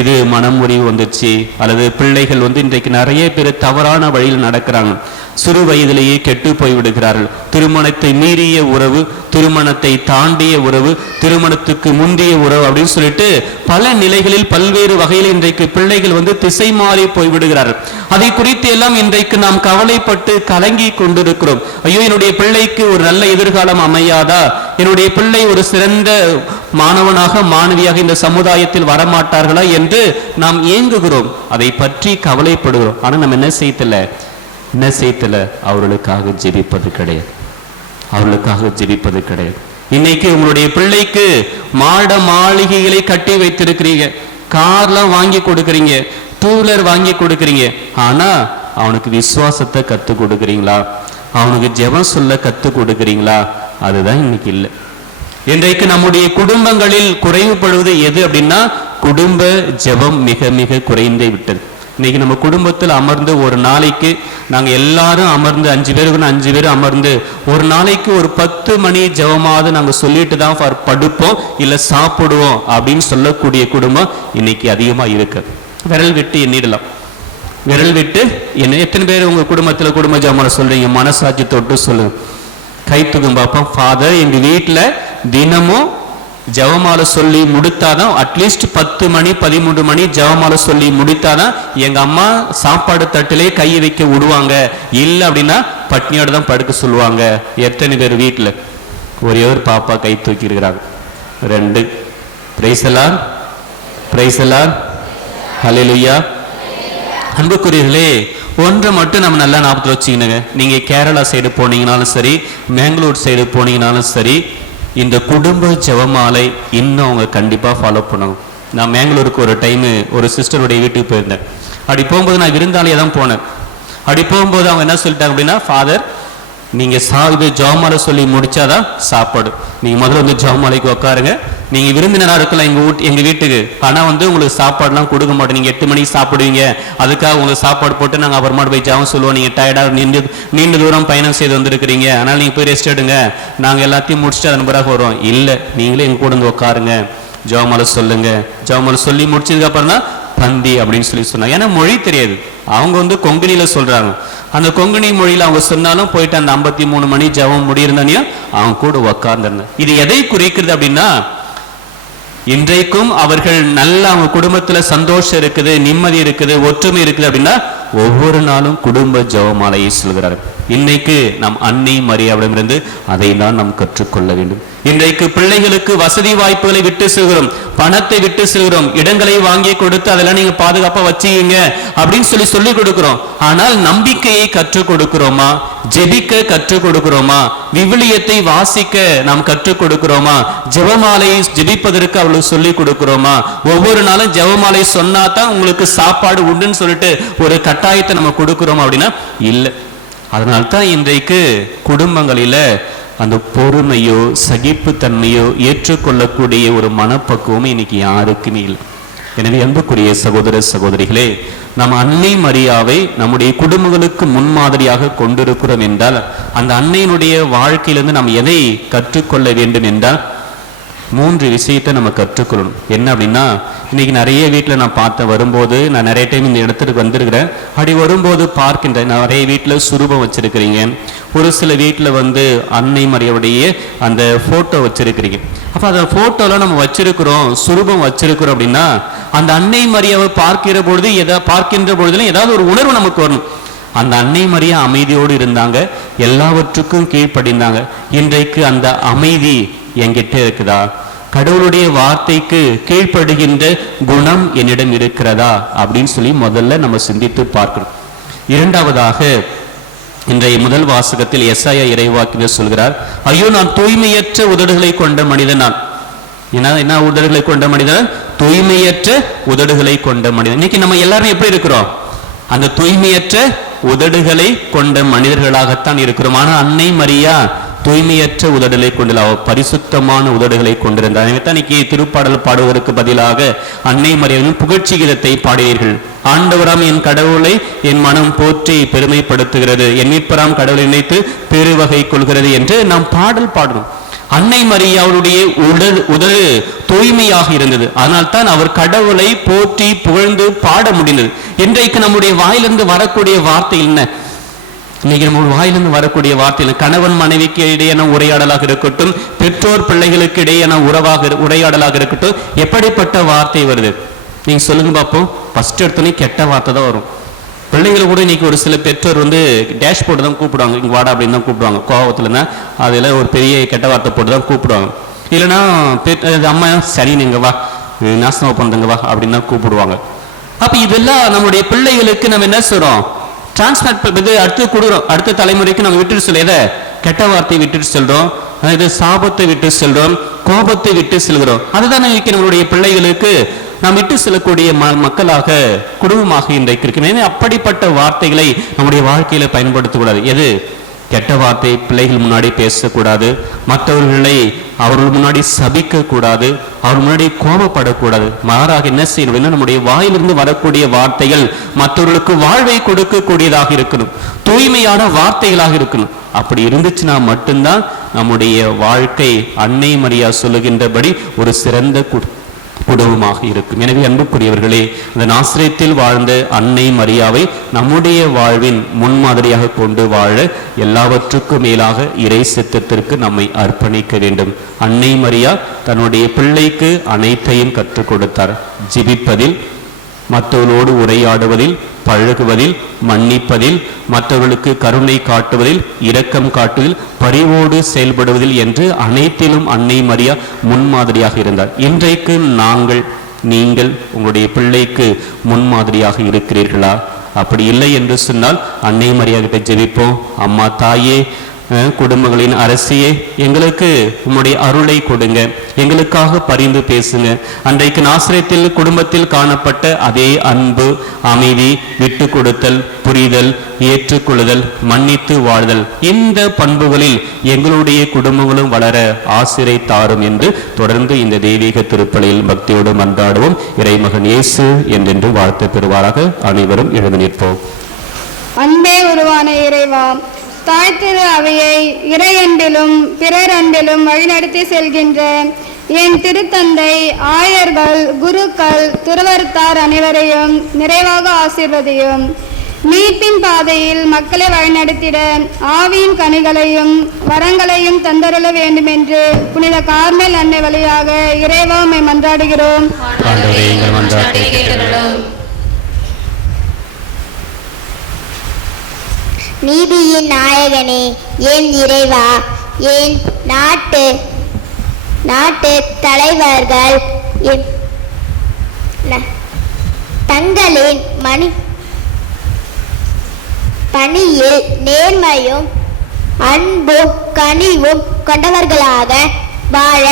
இது மனமுறிவு வந்துச்சு, அல்லது பிள்ளைகள் இன்றைக்கு நிறைய பேர் தவறான வழியில் நடக்கிறாங்க, சிறு வயதிலேயே கெட்டு போய் விடுகிறார்கள். திருமணத்தை மீறிய உறவு, திருமணத்தை தாண்டிய உறவு, திருமணத்துக்கு முந்தைய உறவு அப்படின்னு சொல்லிட்டு பல நிலைகளில் பல்வேறு வகையில் இன்றைக்கு பிள்ளைகள் திசை மாறி போய் விடுகிறார்கள். அதை குறித்து எல்லாம் இன்றைக்கு நாம் கவலைப்பட்டு கலங்கி கொண்டிருக்கிறோம். ஐயோ, என்னுடைய பிள்ளைக்கு ஒரு நல்ல எதிர்காலம் அமையாதா, என்னுடைய பிள்ளை ஒரு சிறந்த மாணவனாக மாணவியாக இந்த சமுதாயத்தில் வரமாட்டார்களா என்று நாம் ஏங்குகிறோம், அதை பற்றி கவலைப்படுகிறோம். ஆனா நம்ம என்ன செய்யல, அவர்களுக்காக ஜெபிப்பது கிடையாது, அவர்களுக்காக ஜெபிப்பது கிடையாது. இன்னைக்கு உங்களுடைய பிள்ளைக்கு மாட மாளிகைகளை கட்டி வைத்திருக்கிறீங்க, கார்லாம் வாங்கி கொடுக்குறீங்க, டூ வீலர் வாங்கி கொடுக்குறீங்க, ஆனா அவனுக்கு விசுவாசத்தை கத்து கொடுக்குறீங்களா, அவனுக்கு ஜெபம் சொல்ல கத்து கொடுக்குறீங்களா? அதுதான் இன்னைக்கு இல்லை. இன்றைக்கு நம்முடைய குடும்பங்களில் குறைவுபடுவது எது அப்படின்னா, குடும்ப ஜெபம் மிக மிக குறைந்தே விட்டது. இன்னைக்கு நம்ம குடும்பத்தில் அமர்ந்து ஒரு நாளைக்கு நாங்கள் எல்லாரும் அமர்ந்து 5 பேர் அமர்ந்து ஒரு நாளைக்கு ஒரு 10 மணி ஜெபமாவது நாங்கள் சொல்லிட்டு தான் படுப்போம், இல்லை சாப்பிடுவோம் அப்படின்னு சொல்லக்கூடிய குடும்பம் இன்னைக்கு அதிகமாக இருக்கு. விரல் விட்டு எண்ணிடலாம். விரல் விட்டு எத்தனை பேர் உங்க குடும்பத்தில் குடும்ப ஜெபமால சொல்றீங்க? மனசாட்சி தொட்டு சொல்லுங்க, கை தூக்கும் பார்ப்போம். ஃபாதர், எங்க வீட்டில் தினமும் ஜெபமால சொல்லி முடித்தாதான், அட்லீஸ்ட் 10 மணி 13 மணி ஜெபமால சொல்லி முடித்தாதான் எங்க அம்மா சாப்பாடு தட்டிலே கையை வைக்க விடுவாங்க, இல்லை அப்படின்னா பட்னியோட தான் படுக்க சொல்லுவாங்க. எத்தனை பேர் வீட்டில்? ஒரே ஒரு பாப்பா கை தூக்கி இருக்கிறாங்க. 2. பிரைசலார், பிரைசலார், ஹல்லேலூயா. அன்புக்குரியவர்களே, ஒன்றை மட்டும் நம்ம நல்லா ஞாபகத்தில் வச்சுக்கணுங்க. நீங்க கேரளா சைடு போனீங்கனாலும் சரி, பெங்களூர் சைடு போனீங்கனாலும் சரி, இந்த குடும்ப ஜெபமாலை இன்னும் அவங்க கண்டிப்பா ஃபாலோ பண்ணணும். நான் பெங்களூருக்கு ஒரு டைம் ஒரு சிஸ்டருடைய வீட்டுக்கு போயிருந்தேன். அப்படி போகும்போது நான் விருந்தாளியா தான் போனேன். அப்படி போகும்போது அவங்க என்ன சொல்லிட்டாங்க அப்படின்னா, ஃபாதர், நீங்க இது ஜெபமாலை சொல்லி முடிச்சாதான் சாப்பாடு, நீங்க முதல்ல ஜெபமாலைக்கு உட்காருங்க, நீங்க விருந்தினரா இருக்கலாம் எங்க வீட்டுக்கு, ஆனா உங்களுக்கு சாப்பாடுலாம் கொடுக்க மாட்டோம், நீங்க 8 மணிக்கு சாப்பிடுவீங்க, அதுக்காக உங்களுக்கு சாப்பாடு போட்டு நாங்க அப்புறமா போய் ஜெபம் சொல்லுவோம், நீங்க டயர்டா நீண்ட தூரம் பயணம் செய்து வந்திருக்கிறீங்க, அதனால நீங்க போய் ரெஸ்ட் எடுங்க, நாங்க எல்லாத்தையும் முடிச்சுட்டு அதன் பிறகு வரோம். இல்ல, நீங்களே எங்க கூட உட்காருங்க, ஜெபமாலை சொல்லுங்க. ஜெபமாலை சொல்லி முடிச்சதுக்கு அப்புறம் தான் பந்தி அப்படின்னு சொன்னாங்க. ஏன்னா மொழி தெரியாது, அவங்க கொங்கணியில சொல்றாங்க. அந்த கொங்கணி மொழியில அவங்க சொன்னாலும் போயிட்டு அந்த 53 மணி ஜெபம் முடியிருந்தானையும் அவங்க கூட உட்கார்ந்திருந்தேன். இது எதை குறிக்கிறது அப்படின்னா, இன்றைக்கும் அவர்கள் நல்ல அவங்க குடும்பத்துல சந்தோஷம் இருக்குது, நிம்மதி இருக்குது, ஒற்றுமை இருக்குது அப்படின்னா ஒவ்வொரு நாளும் குடும்ப ஜெபமாலையை சொல்கிறார்கள். இன்னைக்கு நம் அன்னை மரியாவிடமிருந்து அதை தான் நாம் கற்றுக்கொள்ள வேண்டும். இன்றைக்கு பிள்ளைகளுக்கு வசதி வாய்ப்புகளை விட்டு செல்கிறோம், பணத்தை விட்டு செல்கிறோம், இடங்களை வாங்கி கொடுத்து அதெல்லாம் நீங்க பாதுகாப்பா வச்சுக்கீங்க அப்படின்னு சொல்லி கொடுக்கிறோம். ஆனால் நம்பிக்கையை கற்றுக் கொடுக்கிறோமா? ஜெபிக்க கற்றுக் கொடுக்கிறோமா? விவிலியத்தை வாசிக்க நாம் கற்றுக் கொடுக்கிறோமா? ஜெபமாலையை ஜெபிப்பதற்கு அவளுக்கு சொல்லி கொடுக்கிறோமா? ஒவ்வொரு நாளும் ஜெபமாலை சொன்னாதான் உங்களுக்கு சாப்பாடு உண்டுன்னு சொல்லிட்டு ஒரு கட்டாயத்தை நம்ம கொடுக்கிறோமா அப்படின்னா இல்லை. அதனால்தான் இன்றைக்கு குடும்பங்களில அந்த பொறுமையோ சகிப்புத்தன்மையோ ஏற்றுக்கொள்ளக்கூடிய ஒரு மனப்பக்குவம் இன்னைக்கு யாருக்குமே இல்லை. எனவே அன்புக்குரிய சகோதர சகோதரிகளே, நாம் அன்னை மரியாவை நம்முடைய குடும்பங்களுக்கு முன்மாதிரியாக கொண்டிருக்கிறோம் என்றால், அந்த அன்னையினுடைய வாழ்க்கையிலிருந்து நாம் எதை கற்றுக்கொள்ள வேண்டும் என்றால் 3 விஷயத்தை நம்ம கற்றுக்கொள்ளணும். என்ன அப்படின்னா, இன்னைக்கு நிறைய வீட்டில் நான் பார்த்த வரும்போது, நான் நிறைய டைம் இந்த இடத்துக்கு வந்திருக்கிறேன், அப்படி வரும்போது பார்க்கின்றேன், நிறைய வீட்டில் சுரூபம் வச்சிருக்கிறீங்க, ஒரு சில வீட்டில் அன்னை மரியாவுடைய அந்த போட்டோ வச்சிருக்கிறீங்க. அப்போ அந்த போட்டோலாம் நம்ம வச்சிருக்கிறோம், சுரூபம் வச்சிருக்கிறோம் அப்படின்னா, அந்த அன்னை மரியாவை பார்க்கின்ற பொழுதுல ஏதாவது ஒரு உணர்வு நமக்கு வரணும். அந்த அன்னை மரியா அமைதியோடு இருந்தாங்க, எல்லாவற்றுக்கும் கீழ்ப்படிந்தாங்க. இன்றைக்கு அந்த அமைதி என்கிட்ட இருக்குதா? கடவுளுடைய வார்த்தைக்கு கீழ்ப்படுகின்ற குணம் என்னிடம் இருக்கிறதா அப்படின்னு சொல்லி முதல்ல நம்ம சிந்தித்து பார்க்கணும். இரண்டாவதாக, இன்றைய முதல் வாசகத்தில் எசாயா இறைவாக்கினர் சொல்கிறார், ஐயோ, நான் தூய்மையற்ற உதடுகளை கொண்ட மனிதன். நான் என்ன உதடுகளை கொண்ட மனிதன்? தூய்மையற்ற உதடுகளை கொண்ட மனிதன். இன்னைக்கு நம்ம எல்லாரும் எப்படி இருக்கிறோம்? அந்த தூய்மையற்ற உதடுகளை கொண்ட மனிதர்களாகத்தான் இருக்கிறோம். ஆனா அன்னை மரியா தூய்மையற்ற உதடுகளை கொண்டு பரிசுத்தமான உதடுகளை கொண்டிருந்தார். இன்னைக்கு திருப்பாடல் பாடுவதற்கு பதிலாக அன்னை மரியாவின் புகழ்ச்சி கீதத்தை பாடுவீர்கள். ஆண்டவராம் என் கடவுளை என் மனம் போற்றி பெருமைப்படுத்துகிறது, என் மீட்பராம் கடவுளை நினைத்து பெருவகை கொள்கிறது என்று நாம் பாடல் பாடணும். அன்னை மரியாவுடைய உதடு தூய்மையாக இருந்தது. அதனால் தான் அவர் கடவுளை போற்றி புகழ்ந்து பாட முடிந்தது. இன்றைக்கு நம்முடைய வாயிலிருந்து வரக்கூடிய வார்த்தை என்ன? இன்னைக்கு நம்ம வாயிலிருந்து வரக்கூடிய வார்த்தையில் கணவன் மனைவிக்கு இடையான உரையாடலாக இருக்கட்டும், பெற்றோர் பிள்ளைகளுக்கு இடையான உரையாடலாக இருக்கட்டும், எப்படிப்பட்ட வார்த்தை வருது? நீங்க சொல்லுங்க பார்ப்போம். ஃபர்ஸ்ட் எடுத்தோன்னே கெட்ட வார்த்தை தான் வரும். பிள்ளைகள் கூட இன்னைக்கு ஒரு சில பெற்றோர் டேஷ் போட்டு தான் கூப்பிடுவாங்க, இங்க வாடா அப்படின்னு தான் கூப்பிடுவாங்க. கோபத்துலன்னா அதுல ஒரு பெரிய கெட்ட வார்த்தை போட்டு தான் கூப்பிடுவாங்க. இல்லைன்னா அம்மா சரி நீங்க வா, நாசமா பண்றங்க வா அப்படின்னு தான் கூப்பிடுவாங்க. அப்ப இதெல்லாம் நம்முடைய பிள்ளைகளுக்கு நம்ம என்ன சொல்றோம்? டிரான்ஸ்மிட் அடுத்து கொடுக்குறோம். அடுத்த தலைமுறைக்கு நம்ம விட்டுட்டு சொல்ல எதை? கெட்ட வார்த்தையை விட்டுட்டு செல்றோம், சாபத்தை விட்டு செல்றோம், கோபத்தை விட்டு செல்கிறோம். அதுதான் நம்மளுடைய பிள்ளைகளுக்கு நாம் விட்டு செல்லக்கூடிய மக்களாக குடும்பமாக இன்றைக்கு இருக்கு. அப்படிப்பட்ட வார்த்தைகளை நம்முடைய வாழ்க்கையில பயன்படுத்தக்கூடாது. எது? கெட்ட வார்த்தை பிள்ளைகள் முன்னாடி பேசக்கூடாது, மற்றவர்களை அவர்கள் முன்னாடி சபிக்க கூடாது, அவர் முன்னாடி கோபப்படக்கூடாது. மாறாக என்ன செய்யணும்? நம்முடைய வாயிலிருந்து வரக்கூடிய வார்த்தைகள் மற்றவர்களுக்கு வாழ்வை கொடுக்கக்கூடியதாக இருக்கணும், தூய்மையான வார்த்தைகளாக இருக்கணும். அப்படி இருந்துச்சுன்னா மட்டும்தான் நம்முடைய வாழ்க்கை அன்னை மரியா சொல்லுகின்றபடி ஒரு சிறந்த குடும்பமாக இருக்கும். எனவே அன்புக்குரியவர்களே, இந்த நாசரேத்தில் வாழ்ந்த அன்னை மரியாவை நம்முடைய வாழ்வின் முன்மாதிரியாக கொண்டு வாழ எல்லாவற்றுக்கும் மேலாக இறை சித்தத்திற்கு நம்மை அர்ப்பணிக்க வேண்டும். அன்னை மரியா தன்னுடைய பிள்ளைக்கு அனைத்தையும் கற்றுக் கொடுத்தார். ஜெபிப்பதில், மற்றவர்களோடு உரையாடுவதில், பழகுவதில், மன்னிப்பதில், மற்றவர்களுக்கு கருணை காட்டுவதில், இரக்கம் காட்டுவதில், பரிவோடு செயல்படுவதில் என்று அனைத்திலும் அன்னை மரியா முன்மாதிரியாக இருந்தார். இன்றைக்கு நீங்கள் உங்களுடைய பிள்ளைக்கு முன்மாதிரியாக இருக்கிறீர்களா? அப்படி இல்லை என்று சொன்னால் அன்னை மரியா கிட்ட ஜெபிப்போம். அம்மா தாயே, குடும்பங்களின் அரசியே, எங்களுக்கு உம்முடைய அருளை கொடுங்க, எங்களுக்காக பரிந்து பேசுங்க. அன்றைக்கு நாசரேத்தில் குடும்பத்தில் காணப்பட்ட அதே அன்பு, அமைதி, விட்டு கொடுத்தல், புரிதல், ஏற்றுக்கொள்ளுதல், மன்னித்து வாழ்தல், இந்த பண்புகளில் எங்களுடைய குடும்பங்களும் வளர ஆசிரை தாரும் என்று தொடர்ந்து இந்த தெய்வீக திருப்பலியில் பக்தியோடு மன்றாடுவோம். இறைமகன் இயேசு என்றென்று வாழ்த்து பெறுவாராக. அனைவரும் எழுந்து நிற்போம். அன்பே உருவான இறைவா, தாய் திரு அவையை இறை அன்பிலும் பிறர் அன்பிலும் வழிநடத்தி செல்கின்ற என் திருத்தந்தை, ஆயர்கள், குருக்கள், துறவர்த்தார் அனைவரையும் நிறைவாக ஆசீர்வதியும். மீட்பின் பாதையில் மக்களை வழிநடத்திட ஆவியின் கனிகளையும் வரங்களையும் தந்தருள வேண்டும் என்று புனித கார்மேல் அன்னை வழியாக இறைவா உம்மை மன்றாடுகிறோம். நீதியின் நாயகனே, என் இறைவா, என் நாட்டு தலைவர்கள் தங்களின் பணியில் நேர்மையும் அன்பும் கனிவும் கொண்டவர்களாக வாழ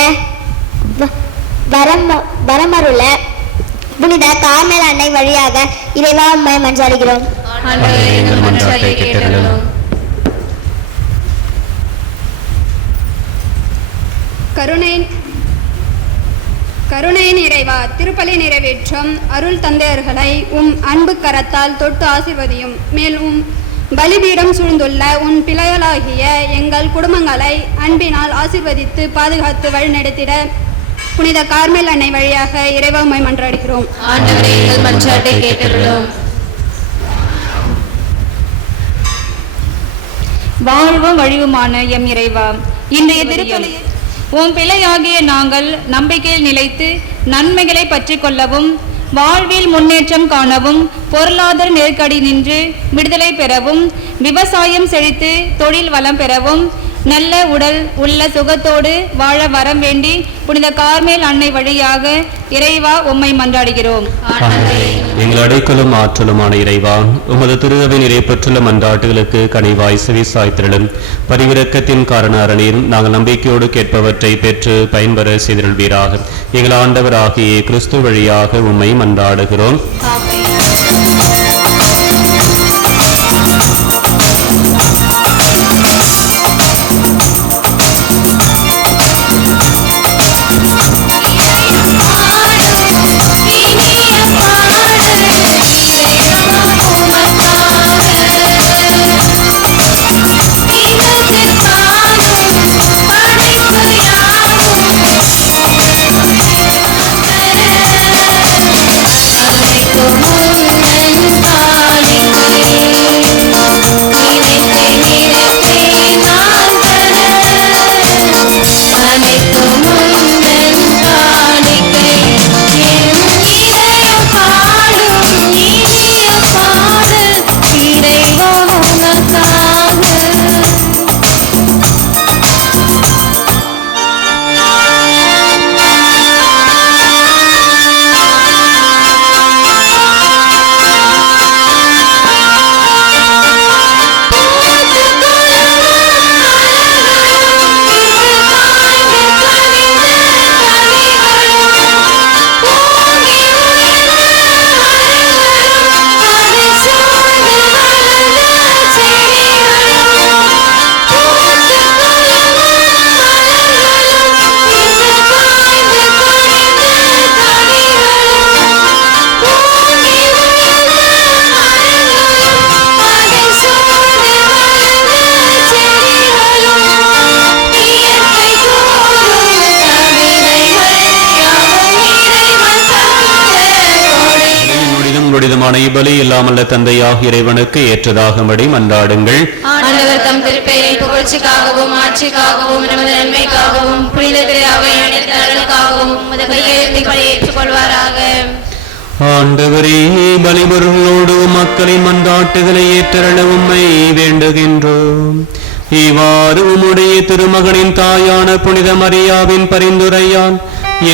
வரமருள புனித கார்மேல் அன்னை வழியாக இறைவா உம்மை மன்றாடுகிறோம். கருணையின் இறைவா, திருப்பலி நிறைவேற்றும் அருள் தந்தையர்களை உம் அன்பு கரத்தால் தொட்டு ஆசீர்வதியும். மேலும் பலிபீடம் சூழ்ந்துள்ள உன் பிள்ளைகளாகிய எங்கள் குடும்பங்களை அன்பினால் ஆசீர்வதித்து பாதுகாத்து வழிநடத்திட புனித கார்மேல் அன்னை வழியாக இறைவா உம்மை மன்றாடுகிறோம். வாழ்வும் வழிவுமான எம் இறைவா, இன்றைய திருப்பலியில் உன் பிள்ளையாகிய நாங்கள் நம்பிக்கையில் நிலைத்து நன்மைகளை பற்றி கொள்ளவும், வாழ்வில் முன்னேற்றம் காணவும், பொருளாதார நெருக்கடி நின்று விடுதலை பெறவும், விவசாயம் செழித்து தொழில் வளம் பெறவும், நல்ல உடல் உள்ள சுகத்தோடு வாழ வரம் வேண்டி புனித கார்மேல் அன்னை வழியாக இறைவா உம்மை மன்றாடுகிறோம். எங்கள் அடைக்கலும் ஆற்றலுமான இறைவா, உமது திருவின் இறைப்பற்றுள்ள மன்றாட்டுகளுக்கு கனிவாய் செவிசாய்த்திரளும் பரிவிரக்கத்தின் காரண அரணீர் நாங்கள் நம்பிக்கையோடு கேட்பவற்றை பெற்று பயன்பெற செய்திருள்வீராக. எங்கள் ஆண்டவராகிய கிறிஸ்து வழியாக உம்மை மன்றாடுகிறோம். புனிதமான இப்பலி இல்லாமல்ல தந்தையாக இறைவனுக்கு ஏற்றதாகும்படி மன்றாடுங்கள். ஆண்டவர் தம் திருப்பெயரின் புகழ்ச்சிக்காகவும் ஆட்சிக்காகவும் நமது நன்மைக்காகவும் புனித திருவை அனைத்து நலனுக்காகவும் உமது கையெழுத்தை ஏற்றுக்கொள்வாராக. ஆண்டவரே, பலிபொருளோடு மக்களின் மன்றாட்டுகளை ஏற்றருள உம்மை வேண்டுகின்றோம். இவ்வாறு உம்முடைய திருமகனின் தாயான புனித மரியாவின் பரிந்துரையால்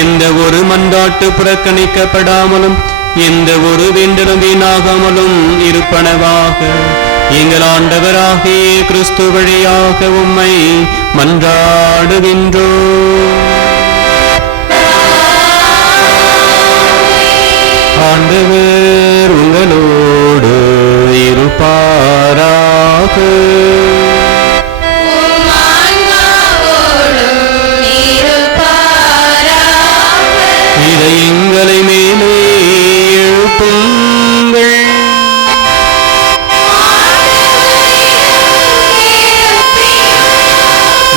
எந்த ஒரு மன்றாட்டு புறக்கணிக்கப்படாமலும் எந்த ஒரு வேண்டலும் வீணாகாமலும் இருப்பனவாக எங்கள் ஆண்டவராகிய கிறிஸ்து வழியாக உம்மை மன்றாடுகின்றோம். ஆண்டவர் உங்களோடு இருப்பாராக. இதயங்களை மேலே எழுப்புங்கள்.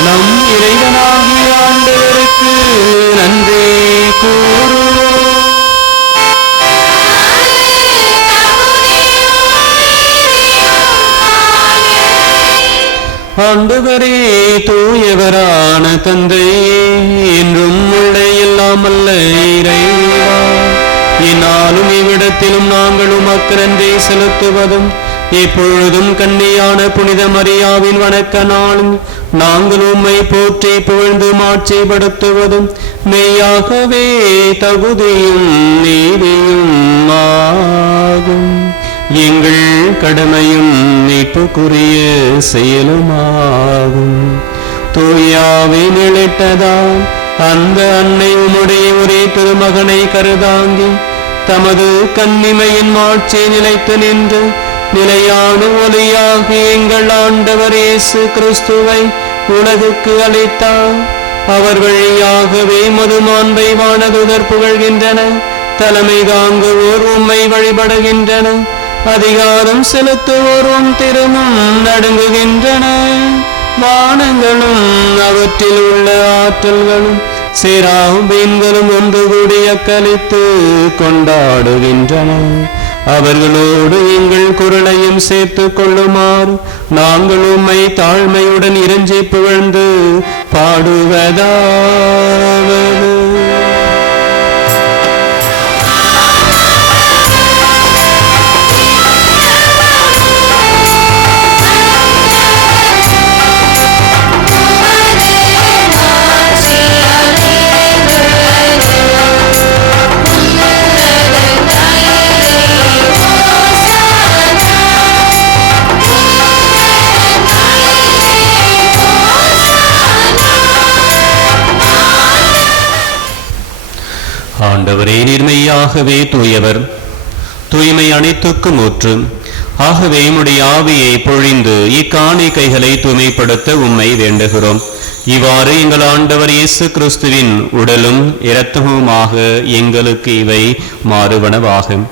நம் இறைவனாகிய ஆண்டவருக்கு நன்றி கூறுவோம். ஆண்டவரே, தூயவரான தந்தையே, என்றும் உள்ள எல்லாமல்ல இறைவா, இந்நாளும் இவ்விடத்திலும் நாங்களும் நன்றி செலுத்துவதும் எப்பொழுதும் கன்னியான புனித மரியாவின் வணக்க நாளும் நாங்கள் உம்மை போற்றி புகழ்ந்து மாட்சிப்படுத்துவதும் மெய்யாகவே தகுதியும் நீதியும் ஆகும். எங்கள் கடமையும் மீட்புக்குரிய செயலுமாகும். தூயாவை நிலைத்ததால் அந்த அன்னை உம்முடைய ஒரே திருமகனை கருதாங்கி தமது கன்னிமையின் மாட்சி நிலைத்து நின்று நிலையான ஒளியாக எங்கள் ஆண்டவர் இயேசு கிறிஸ்துவை உலகுக்கு அளித்தார். அவர் வழியாகவே மதுமாண்பை வானதுதர் புகழ்கின்றன. தலைமை தாங்குவோர் உம்மை வழிபடுகின்றன. அதிகாரம் செலுத்துவோர் உம் திருமுன் நடுங்குகின்றன. வானங்களும் அவற்றில் உள்ள ஆற்றல்களும் சேராபீன்களும் ஒன்று கூடிய கலித்து கொண்டாடுகின்றன. அவர்களோடு எங்கள் குரலையும் சேர்த்து கொள்ளுமாறு நாங்கள் உம்மை தாழ்மையுடன் இறைஞ்சி புகழ்ந்து பாடுவதாவது. ஆண்டவரே, நீர்மையாகவே தூயவர், தூய்மை அனைத்துக்கும் ஊற்று. ஆகவே உம்முடைய ஆவியை பொழிந்து இக்காணிக்கைகளை தூய்மைப்படுத்த உம்மை வேண்டுகிறோம். இவ்வாறு எங்கள் ஆண்டவர் இயேசு கிறிஸ்துவின் உடலும் இரத்தமுமாக எங்களுக்கு இவை மாறுவனவாகும்.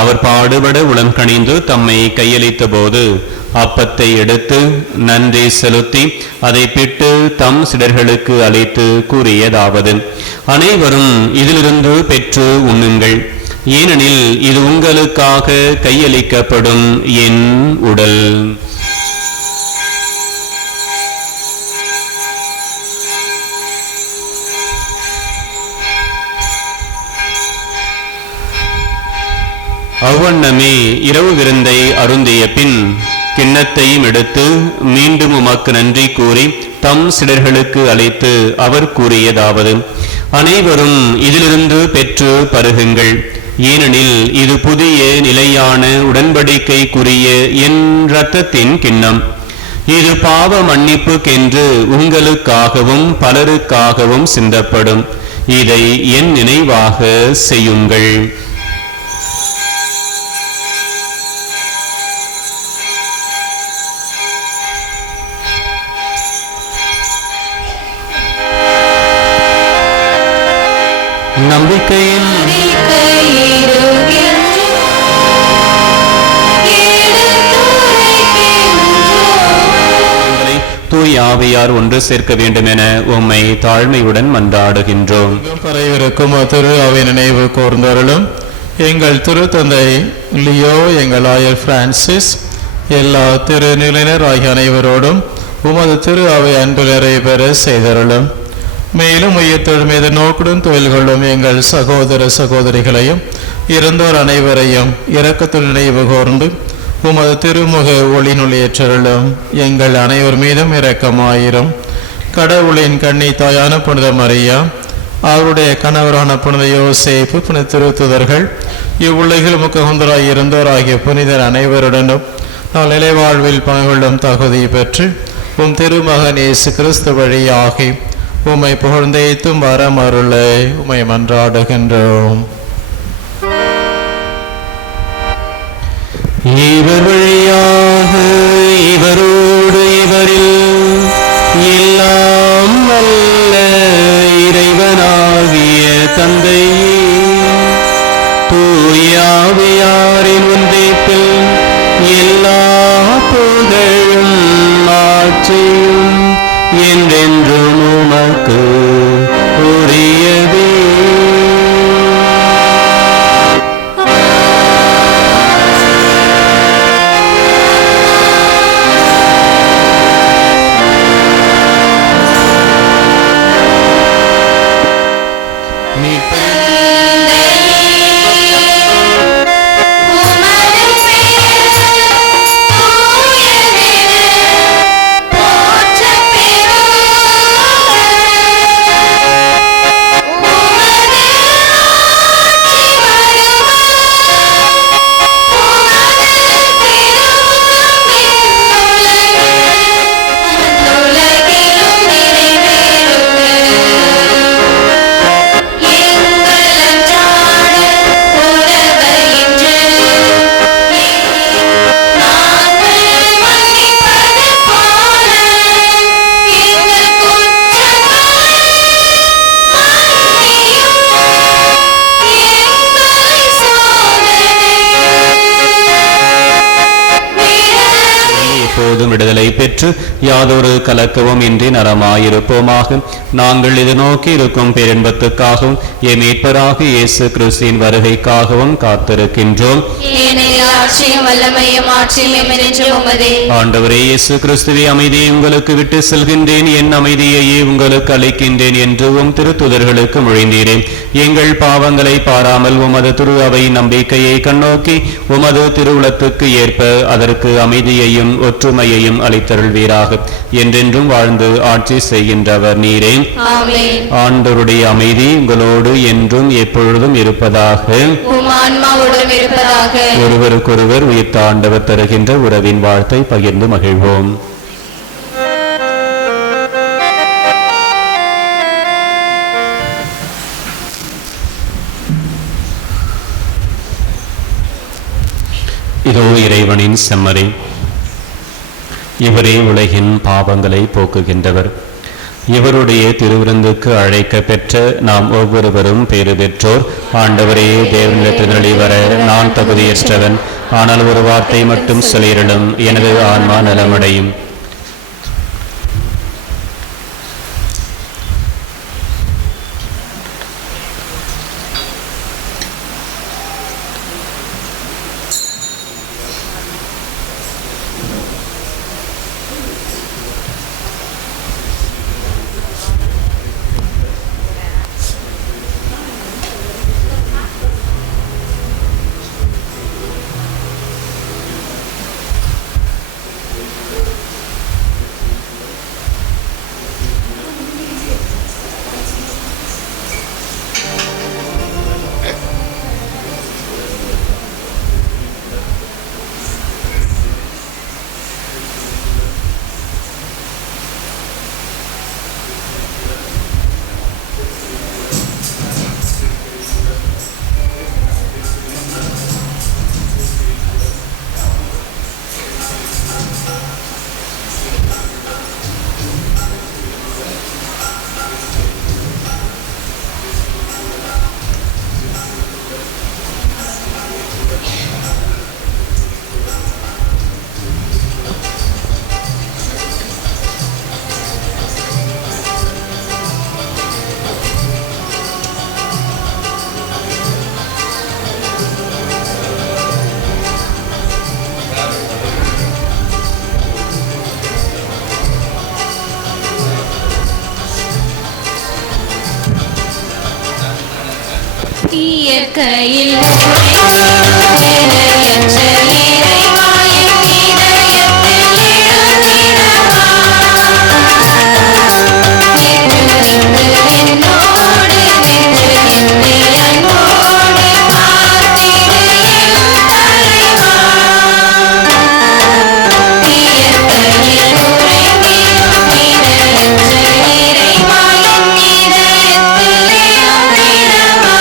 அவர் பாடுபட உளம் கணிந்து தம்மை கையளித்த போது அப்பத்தை எடுத்து நன்றி செலுத்தி அதை பிட்டு தம் சிடர்களுக்கு அளித்து கூறியதாவது: அனைவரும் இதிலிருந்து பெற்று உண்ணுங்கள், ஏனெனில் இது உங்களுக்காக கையளிக்கப்படும் என் உடல். அவ்வண்ணமே இரவு விருந்தை அருந்திய பின் கிண்ணத்தையும் எடுத்து மீண்டும் உமக்கு நன்றி கூறி தம் சிடர்களுக்கு அளித்து அவர் கூறியதாவது: அனைவரும் இதிலிருந்து பெற்று பருகுங்கள், ஏனெனில் இது புதிய நிலையான உடன்படிக்கைக்குரிய என் இரத்தத்தின் கிண்ணம். இது பாவ மன்னிப்புக்கென்று உங்களுக்காகவும் பலருக்காகவும் சிந்தப்படும். இதை என் நினைவாக செய்யுங்கள். நம்பிக்கையின் தூய் ஆவியார் ஒன்று சேர்க்க வேண்டும் என உம்மை தாழ்மையுடன் மன்றாடுகின்றோம். பறையவருக்கும் திரு அவை நினைவு கோர்ந்தருளும். எங்கள் திருத்தந்தை லியோ, எங்கள் ஆயர் பிரான்சிஸ், எல்லா திருநிலையினர் ஆகிய அனைவரோடும் உமது திரு அவை அன்பு நிறைவேற செய்தருளும். மேலும் உயிர்த்தெழும் மீது நோக்குடன் தொழில் கொள்ளும் எங்கள் சகோதர சகோதரிகளையும் இறந்தோர் அனைவரையும் இரக்கத்துடன் நினைவு கூர்ந்து உமது திருமுக ஒளி நுழையேற்றருளும். எங்கள் அனைவர் மீதும் இரக்கமாயிரும். கடவுளின் கன்னி தாயான புனித மரியா, அவருடைய கணவரான புனித யோசேப்பு, புனித திருத்துதர்கள், இவ்வுலகில் முகந்தராய் இருந்தோர் ஆகிய புனிதர் அனைவருடனும் நான் நிலைவாழ்வில் பங்குள்ளும் தகுதி பெற்று உம் திருமகன் இயேசு கிறிஸ்து வழியாகி உம்மை புகழ்ந்தேத்தும் வரமருளை உம்மை மன்றாடுகின்றோம். இவர் வழியாக இவரோடு இவரில் எல்லாம் வல்ல இறைவனாகிய தந்தையே, தூயாவியாரின் ஒன்றிப்பில் எல்லா புகழும் ஆட்சியும் என்றென்றும் உமக்கு உரியதே. விடுதலை பெற்று யாதொரு கலக்கமும் இன்றி நலமாயிருப்போமாக. நாங்கள் இது நோக்கி இருக்கும் பேரின்பத்துக்காகவும் என் மீட்பராக இயேசு கிறிஸ்துவின் வருகைக்காகவும் காத்திருக்கின்றோம். ஆண்டவரே இயேசு கிறிஸ்துவே, அமைதியை உங்களுக்கு விட்டு செல்கின்றேன், என் அமைதியையே உங்களுக்கு அளிக்கின்றேன் என்று உம் திருத்துதர்களுக்கு மொழிந்தீரேன். எங்கள் பாவங்களை பாராமல் உமது திரு அவை நம்பிக்கையை கண்ணோக்கி உமது திருவுளத்துக்கு ஏற்ப அதற்கு அமைதியையும் ஒற்றுமையையும் அளித்தருள்வீராக. என்றென்றும் வாழ்ந்து ஆட்சி செய்கின்றவர் நீரே. ஆண்டவருடைய அமைதி உங்களோடு என்றும் எப்பொழுதும் இருப்பதாக. ஒருவருக்கொருவர் உயிர்த்த ஆண்டவர் தருகின்ற உறவின் வாழ்த்தை பகிர்ந்து மகிழ்வோம். இதோ இறைவனின் செம்மறி, இவரே உலகின் பாவங்களை போக்குகின்றவர். இவருடைய திருவிருந்துக்கு அழைக்க பெற்ற நாம் ஒவ்வொருவரும் பேறு பெற்றோர். ஆண்டவரே, தேவனிடத்தினளி வர நான் தகுதியற்றவன், ஆனால் ஒரு வார்த்தை மட்டும் சொல்லிடலும், எனது ஆன்மா நலமடையும். இயற்கையில் இணையற்ற இறைவா என் இதயத்தில் எழுந்திடவா. நின்று என்னோடு நின்று என்னை அன்போடு காத்திடு என் தலைவா. இயற்கையில் உறைந்திடும் இணையற்ற இறைவா என் இதயத்தில் எழுந்திடவா.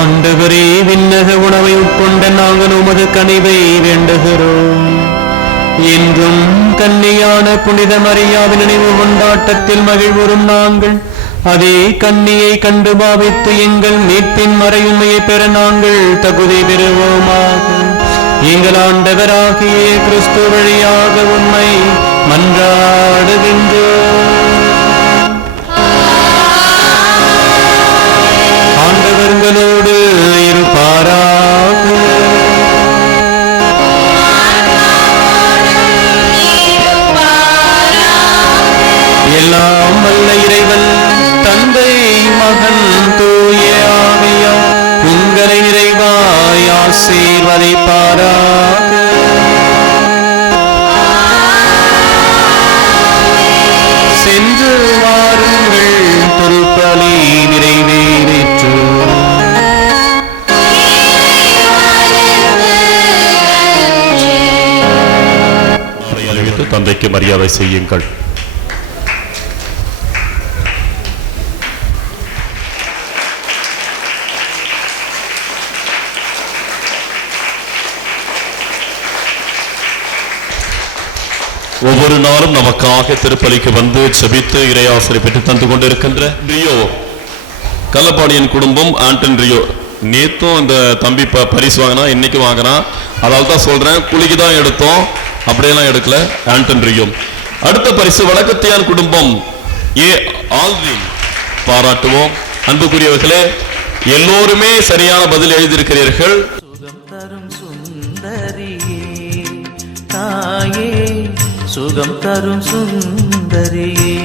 ஆண்டவரே, விண்ணக உணவை உட்கொண்ட நாங்கள் உமது கனிவை வேண்டுகிறோம். என்றும் கன்னியான புனித மரியாவின் நினைவு கொண்டாட்டத்தில் மகிழ்வுறும் நாங்கள் அதே கன்னியை கண்டு பாவித்து எங்கள் மீட்பின் மறையுண்மையை பெற நாங்கள் தகுதி பெறுவோமாக. எங்கள் ஆண்டவராகிய கிறிஸ்து வழியாக உண்மை மன்றாடுகின்றோம். ஆண்டவர்களோடு இருப்பாராக. எல்லாம் வல்ல இறைவன் தந்தை மகன் தூய ஆவியார் உங்களை நிறைவாய் ஆசீர்வதிப்பாராக. சென்று வாருங்கள், திருப்பலி நிறைவேறிற்று. அறிவித்து தந்தைக்கு மரியாதை செய்யுங்கள். ஒவ்வொரு நாளும் நமக்காக திருப்பலிக்கு வந்து செபித்து இறையாசிரியை பெற்று தந்து கொண்டிருக்கின்ற ரியோ கலப்பாடியின் குடும்பம் ஆண்டன் ரியோ. நேத்தும் இந்த தம்பி பரிசு வாங்கினா, இன்னைக்கு வாங்கினான். அதால் தான் சொல்றேன், குளிக்கு தான் எடுத்தோம், அப்படியெல்லாம் எடுக்கல. ஆண்டன் ரியோ. அடுத்த பரிசு வடக்கத்தியான் குடும்பம் ஏ ஆல்வின். பாராட்டுவோம். அன்புக்குரியவர்களே, எல்லோருமே சரியான பதில் எழுதியிருக்கிறீர்கள். சுகம் தரும் சுந்தரியே தாயே, சுகம் தரும் சுந்தரியே.